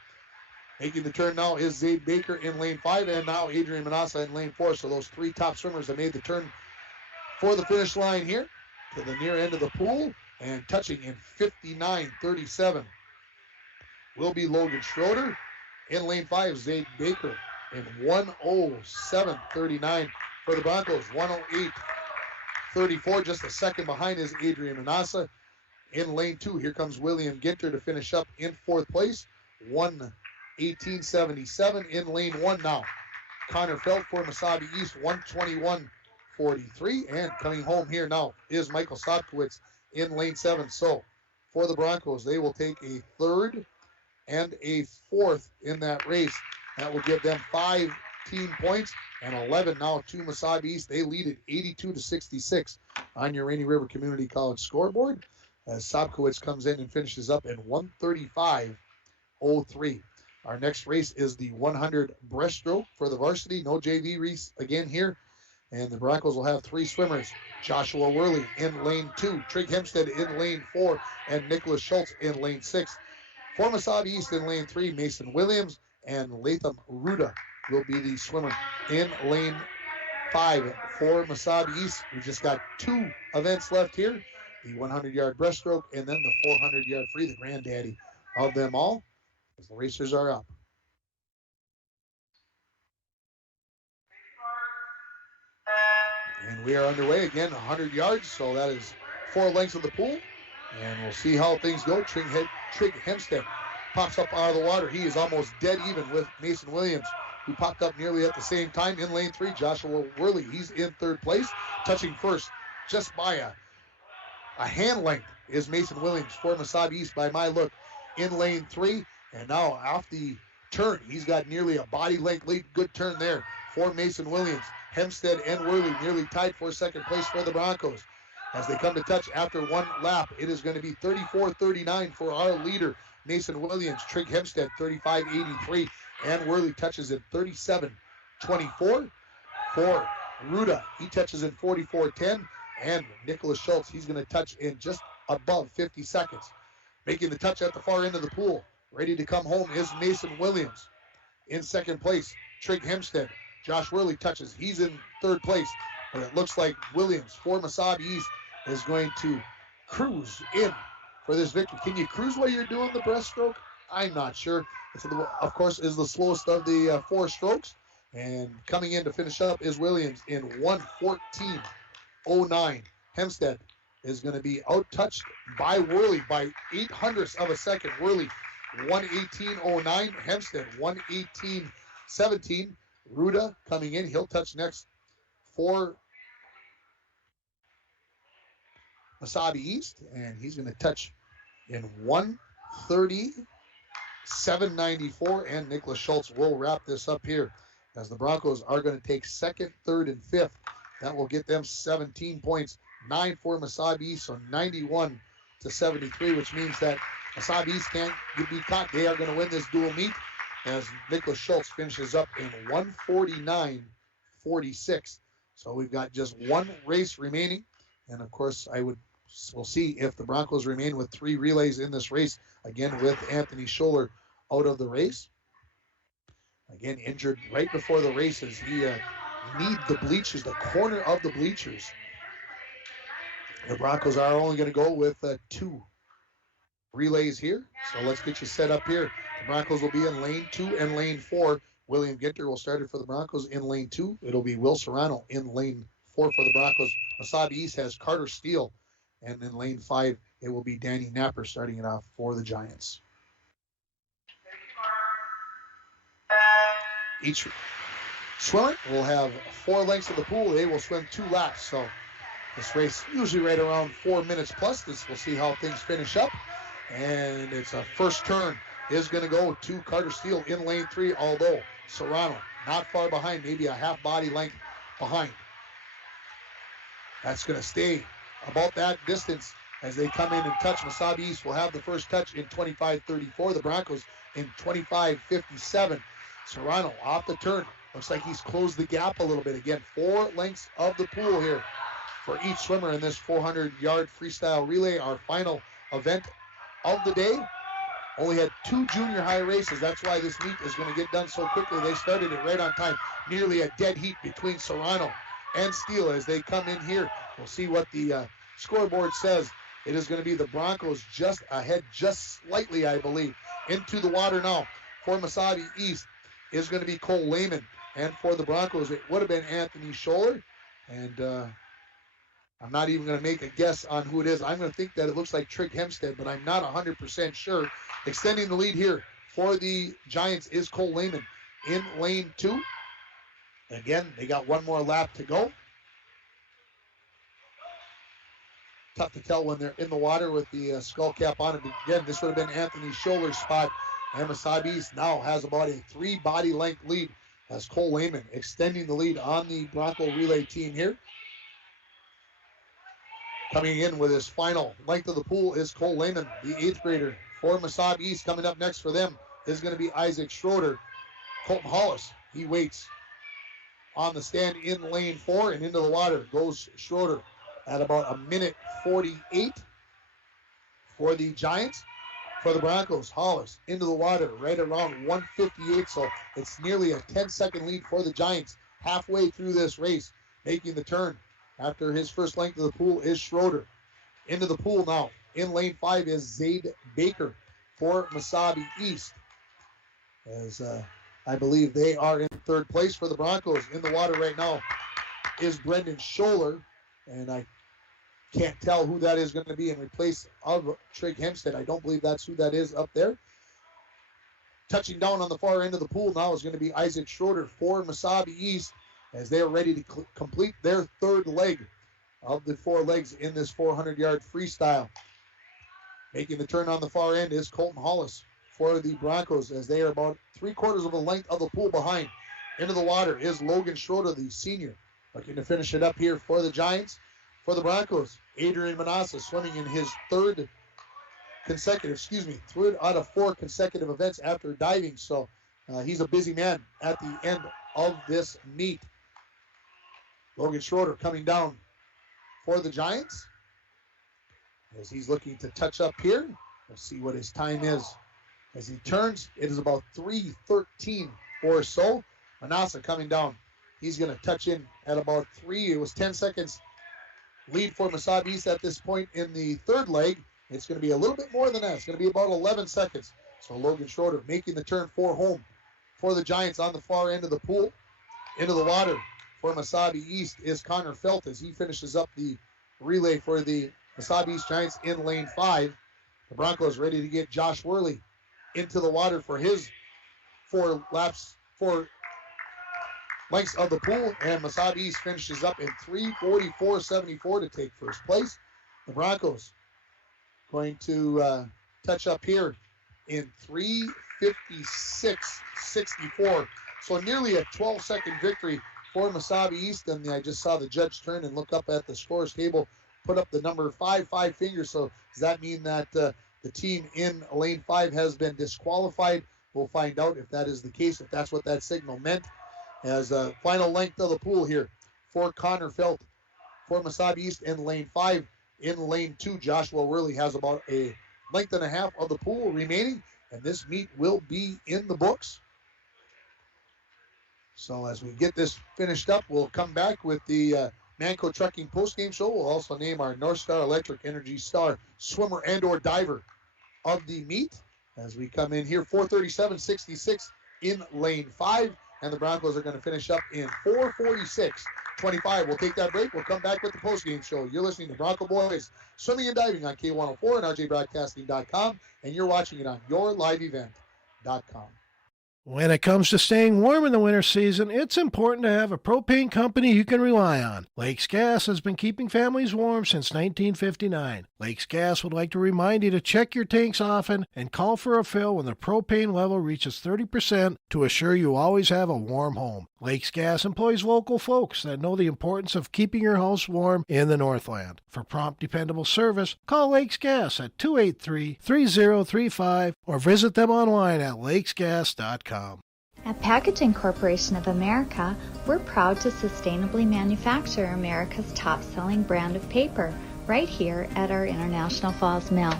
Making the turn now is Zay Baker in lane 5 and now Adrian Manassas in lane 4. So those 3 top swimmers have made the turn for the finish line here to the near end of the pool, and touching in 59.37 will be Logan Schroeder. In lane 5, Zay Baker in 1:07.39 for the Broncos. 1:08.34, just a second behind is Adrian Manassas. In lane 2, here comes William Ginter to finish up in 4th place. 1:18.77 in lane 1 now. Connor Felt for Mesabi East, 1:21.43. And coming home here now is Michael Sotkowitz in lane 7. So for the Broncos, they will take a 3rd and a 4th in that race. That will give them 5 team points and 11 now to Mesabi East. They lead it 82-66 on your Rainy River Community College scoreboard as Sotkowitz comes in and finishes up in 1:35.03. Our next race is the 100 breaststroke for the varsity. No JV race again here. And the Broncos will have 3 swimmers. Joshua Worley in lane 2, Trig Hempstead in lane 4, and Nicholas Schultz in lane 6. For Mesabi East in lane 3, Mason Williams and Latham Ruda will be the swimmer in lane 5. For Mesabi East, we've just got 2 events left here. The 100-yard breaststroke and then the 400-yard free, the granddaddy of them all, as the racers are up. And we are underway again, 100 yards, so that is 4 lengths of the pool. And we'll see how things go. Trig Hempstead pops up out of the water. He is almost dead even with Mason Williams, who popped up nearly at the same time in lane 3. Joshua Worley, he's in 3rd place. Touching first just by a hand length is Mason Williams for Mesabi East by my look in lane 3. And now off the turn, he's got nearly a body length lead. Good turn there for Mason Williams. Hempstead and Worley nearly tied for 2nd place for the Broncos. As they come to touch after 1 lap, it is going to be 34-39 for our leader, Mason Williams. Trig Hempstead, 35-83, and Worley touches in 37-24. For Ruda, he touches in 44-10, and Nicholas Schultz, he's going to touch in just above 50 seconds. Making the touch at the far end of the pool, ready to come home is Mason Williams. In 2nd place, Trig Hempstead. Josh Worley touches. He's in 3rd place. But it looks like Williams for Mesabi East is going to cruise in for this victory. Can you cruise while you're doing the breaststroke? I'm not sure. It's, of course, is the slowest of the 4 strokes. And coming in to finish up is Williams in 1:14.09. Hempstead is going to be out-touched by Worley by 0.08 of a second. Worley 1:18.09. Hempstead 1:18.17. Ruda coming in. He'll touch next for Mesabi East, and he's going to touch in 1:30.794, and Nicholas Schultz will wrap this up here as the Broncos are going to take 2nd, 3rd, and 5th. That will get them 17 points, 9 for Mesabi East, so 91-73, which means that Mesabi East can't be caught. They are going to win this dual meet as Nicholas Schultz finishes up in 1:49.46. So we've got just 1 race remaining. And of course, we'll see if the Broncos remain with 3 relays in this race. Again, with Anthony Scholler out of the race. Again, injured right before the races. He need the bleachers, the corner of the bleachers. The Broncos are only going to go with 2 relays here. So let's get you set up here. The Broncos will be in lane 2 and lane 4. William Ginter will start it for the Broncos in lane 2. It'll be Will Serrano in lane 4 for the Broncos. Mesabi East has Carter Steele. And in lane 5, it will be Danny Napper starting it off for the Giants. Each swimmer will have 4 lengths of the pool. They will swim 2 laps. So this race usually right around 4 minutes plus. We'll see how things finish up. And it's a first turn is going to go to Carter Steele in lane 3, although Serrano not far behind, maybe a half body length behind. That's going to stay about that distance as they come in and touch. Mesabi East will have the first touch in 25:34. The Broncos in 25:57. Serrano off the turn. Looks like he's closed the gap a little bit. Again, 4 lengths of the pool here for each swimmer in this 400-yard freestyle relay, our final event of the day. Only had 2 junior high races. That's why this meet is going to get done so quickly. They started it right on time. Nearly a dead heat between Serrano and Steele as they come in here. We'll see what the scoreboard says. It is going to be the Broncos just ahead, just slightly, I believe. Into the water now for Mesabi East is going to be Cole Lehman. And for the Broncos, it would have been Anthony Scholler. And I'm not even going to make a guess on who it is. I'm going to think that it looks like Trig Hempstead, but I'm not 100% sure. Extending the lead here for the Giants is Cole Lehman in lane 2. Again, they got 1 more lap to go. Tough to tell when they're in the water with the skull cap on it. Again, this would have been Anthony Scholler's spot. And Mesabi East now has about a 3 body length lead as Cole Lehman extending the lead on the Bronco relay team here. Coming in with his final length of the pool is Cole Lehman, the 8th grader for Mesabi East. Coming up next for them is going to be Isaac Schroeder. Colton Hollis, he waits on the stand in lane 4, and into the water goes Schroeder at about 1:48 for the Giants. For the Broncos, Hollis into the water right around 1:58, so it's nearly a 10-second lead for the Giants halfway through this race. Making the turn after his first length of the pool is Schroeder. Into the pool now. In lane 5 is Zaid Baker for Mesabi East. As I believe they are in 3rd place for the Broncos. In the water right now is Brendan Scholler, and I can't tell who that is going to be in replace of Trig Hempstead. I don't believe that's who that is up there. Touching down on the far end of the pool now is going to be Isaac Schroeder for Mesabi East as they are ready to complete their third leg of the 4 legs in this 400-yard freestyle. Making the turn on the far end is Colton Hollis for the Broncos as they are about 3/4 of a length of the pool behind. Into the water is Logan Schroeder, the senior, looking to finish it up here for the Giants. For the Broncos, Adrian Minas swimming in his third out of 4 consecutive events after diving. So he's a busy man at the end of this meet. Logan Schroeder coming down for the Giants as he's looking to touch up here. Let's see what his time is. As he turns, it is about 3:13 or so. Manassas coming down. He's going to touch in at about 3. It was 10 seconds lead for Mesabi East at this point in the third leg. It's going to be a little bit more than that. It's going to be about 11 seconds. So Logan Schroeder making the turn for home for the Giants on the far end of the pool. Into the water for Mesabi East is Connor Felt as he finishes up the relay for the Mesabi East Giants in lane 5. The Broncos ready to get Josh Worley into the water for his 4 lengths of the pool, and Mesabi East finishes up in 3:44.74 to take first place. The Broncos going to touch up here in 3:56.64. So nearly a 12-second victory for Mesabi East, and I just saw the judge turn and look up at the scores table, put up the number 5 fingers. So does that mean that the team in lane 5 has been disqualified? We'll find out if that is the case, if that's what that signal meant. As a final length of the pool here for Connor Felt for Mesabi East in lane 5. In lane 2, Joshua Worley has about a length and a half of the pool remaining, and this meet will be in the books. So as we get this finished up, we'll come back with the Manco Trucking postgame show. We'll also name our North Star Electric Energy Star swimmer and or diver of the meet as we come in here. 4:37.66 in lane 5. And the Broncos are going to finish up in 4:46.25. We'll take that break. We'll come back with the postgame show. You're listening to Bronco Boys Swimming and Diving on K104 and RJBroadcasting.com, and you're watching it on YourLiveEvent.com. When it comes to staying warm in the winter season, it's important to have a propane company you can rely on. Lakes Gas has been keeping families warm since 1959. Lakes Gas would like to remind you to check your tanks often and call for a fill when the propane level reaches 30% to assure you always have a warm home. Lakes Gas employs local folks that know the importance of keeping your house warm in the Northland. For prompt, dependable service, call Lakes Gas at 283-3035 or visit them online at lakesgas.com. At Packaging Corporation of America, we're proud to sustainably manufacture America's top-selling brand of paper right here at our International Falls Mill.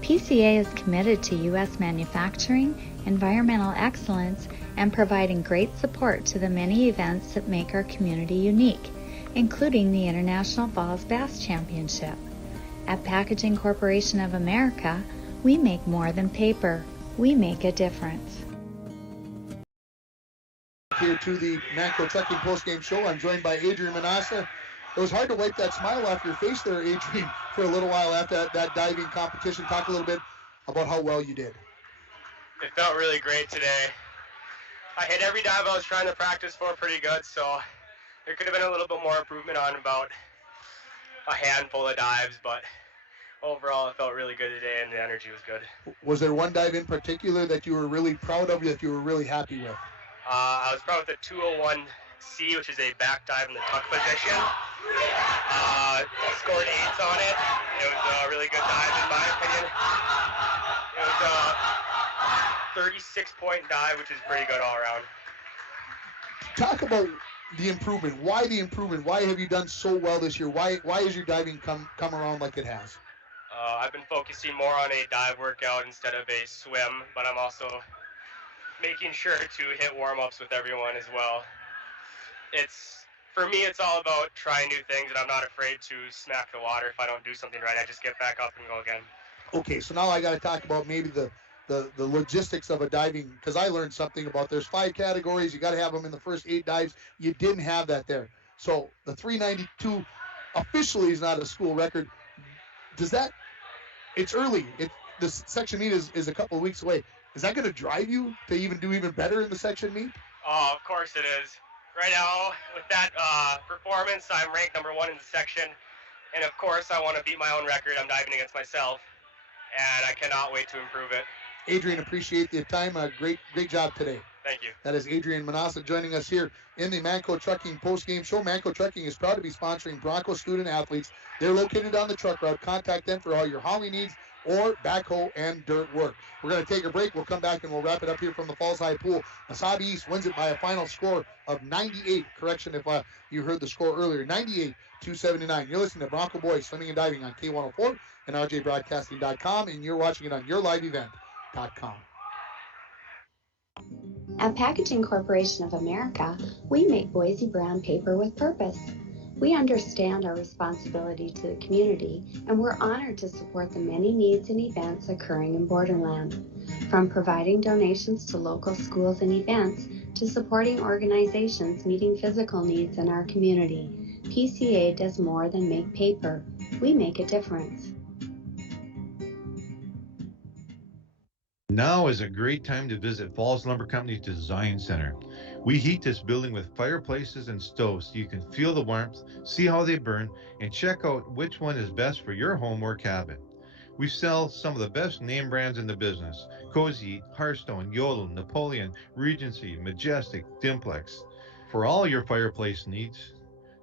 PCA is committed to U.S. manufacturing, environmental excellence, and providing great support to the many events that make our community unique, including the International Falls Bass Championship. At Packaging Corporation of America, we make more than paper. We make a difference. Here to the Manco Trucking postgame show. I'm joined by Adrian Minas. It was hard to wipe that smile off your face there, Adrian, for a little while after that diving competition. Talk a little bit about how well you did. It felt really great today. I hit every dive I was trying to practice for pretty good, so there could have been a little bit more improvement on about a handful of dives, but overall it felt really good today and the energy was good. Was there one dive in particular that you were really proud of, that you were really happy with? I was proud with the 201C, which is a back dive in the tuck position. Scored 8s on it. It was a really good dive in my opinion. It was a 36-point dive, which is pretty good all around. Talk about the improvement. Why the improvement? Why have you done so well this year? Why has your diving come around like it has? I've been focusing more on a dive workout instead of a swim, but I'm also making sure to hit warm-ups with everyone as well. For me, it's all about trying new things, and I'm not afraid to smack the water if I don't do something right. I just get back up and go again. Okay, so now I got to talk about maybe the logistics of a diving, because I learned something about there's 5 categories. You got to have them in the first 8 dives. You didn't have that there. So the 392 officially is not a school record. Does that, it's early. This section meet is a couple of weeks away. Is that going to drive you to even do even better in the section meet? Oh, of course it is. Right now, with that performance, I'm ranked number 1 in the section. And of course, I want to beat my own record. I'm diving against myself. And I cannot wait to improve it. Adrian, appreciate the time. Great job today. Thank you. That is Adrian Minas joining us here in the Manco Trucking post-game show. Manco Trucking is proud to be sponsoring Bronco student athletes. They're located on the truck route. Contact them for all your hauling needs or backhoe and dirt work. We're going to take a break. We'll come back and we'll wrap it up here from the Falls High Pool. Mesabi East wins it by a final score of 98. Correction if you heard the score earlier. 98-279. You're listening to Bronco Boys Swimming and Diving on K104 and RJBroadcasting.com, and you're watching it on YourLiveEvent.com. At Packaging Corporation of America, we make Boise brown paper with purpose. We understand our responsibility to the community, and we're honored to support the many needs and events occurring in Borderland. From providing donations to local schools and events, to supporting organizations meeting physical needs in our community, PCA does more than make paper. We make a difference. Now is a great time to visit Falls Lumber Company's Design Center. We heat this building with fireplaces and stoves so you can feel the warmth, see how they burn, and check out which one is best for your home or cabin. We sell some of the best name brands in the business: Cozy, Hearthstone, Yodel, Napoleon, Regency, Majestic, Dimplex. For all your fireplace needs,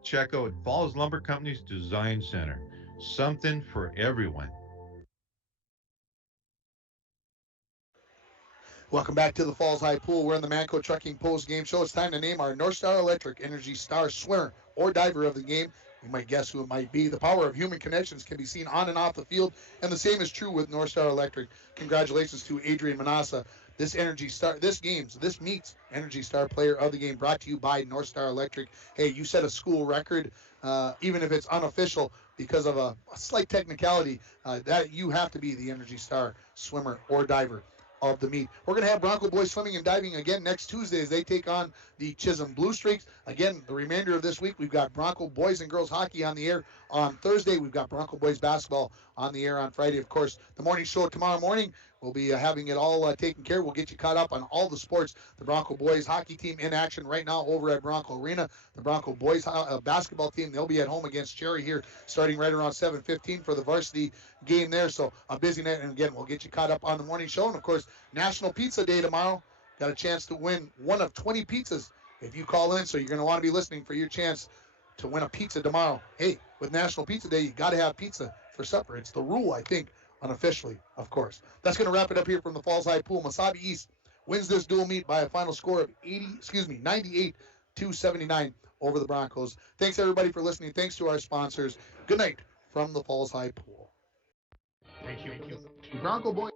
check out Falls Lumber Company's Design Center. Something for everyone. Welcome back to the Falls High Pool. We're in the Manco Trucking Post Game Show. It's time to name our North Star Electric Energy Star swimmer or diver of the game. You might guess who it might be. The power of human connections can be seen on and off the field, and the same is true with North Star Electric. Congratulations to Adrian Minas. This meets Energy Star Player of the Game, brought to you by North Star Electric. Hey, you set a school record, even if it's unofficial, because of a slight technicality, that you have to be the Energy Star swimmer or diver of the meet. We're going to have Bronco Boys Swimming and Diving again next Tuesday as they take on the Chisholm Blue Streaks. Again, the remainder of this week, we've got Bronco Boys and Girls Hockey on the air on Thursday. We've got Bronco Boys Basketball on the air on Friday. Of course, the morning show tomorrow morning, we'll be having it all taken care of. We'll get you caught up on all the sports. The Bronco Boys hockey team in action right now over at Bronco Arena. The Bronco Boys basketball team, they'll be at home against Cherry here starting right around 7:15 for the varsity game there. So a busy night, and again, we'll get you caught up on the morning show. And of course, National Pizza Day tomorrow. Got a chance to win one of 20 pizzas if you call in. So you're going to want to be listening for your chance to win a pizza tomorrow. Hey, with National Pizza Day, you got to have pizza for supper. It's the rule, I think, unofficially, of course. That's going to wrap it up here from the Falls High Pool. Mesabi East wins this dual meet by a final score of 98-279 over the Broncos. Thanks, everybody, for listening. Thanks to our sponsors. Good night from the Falls High Pool. Thank you. Bronco Boy.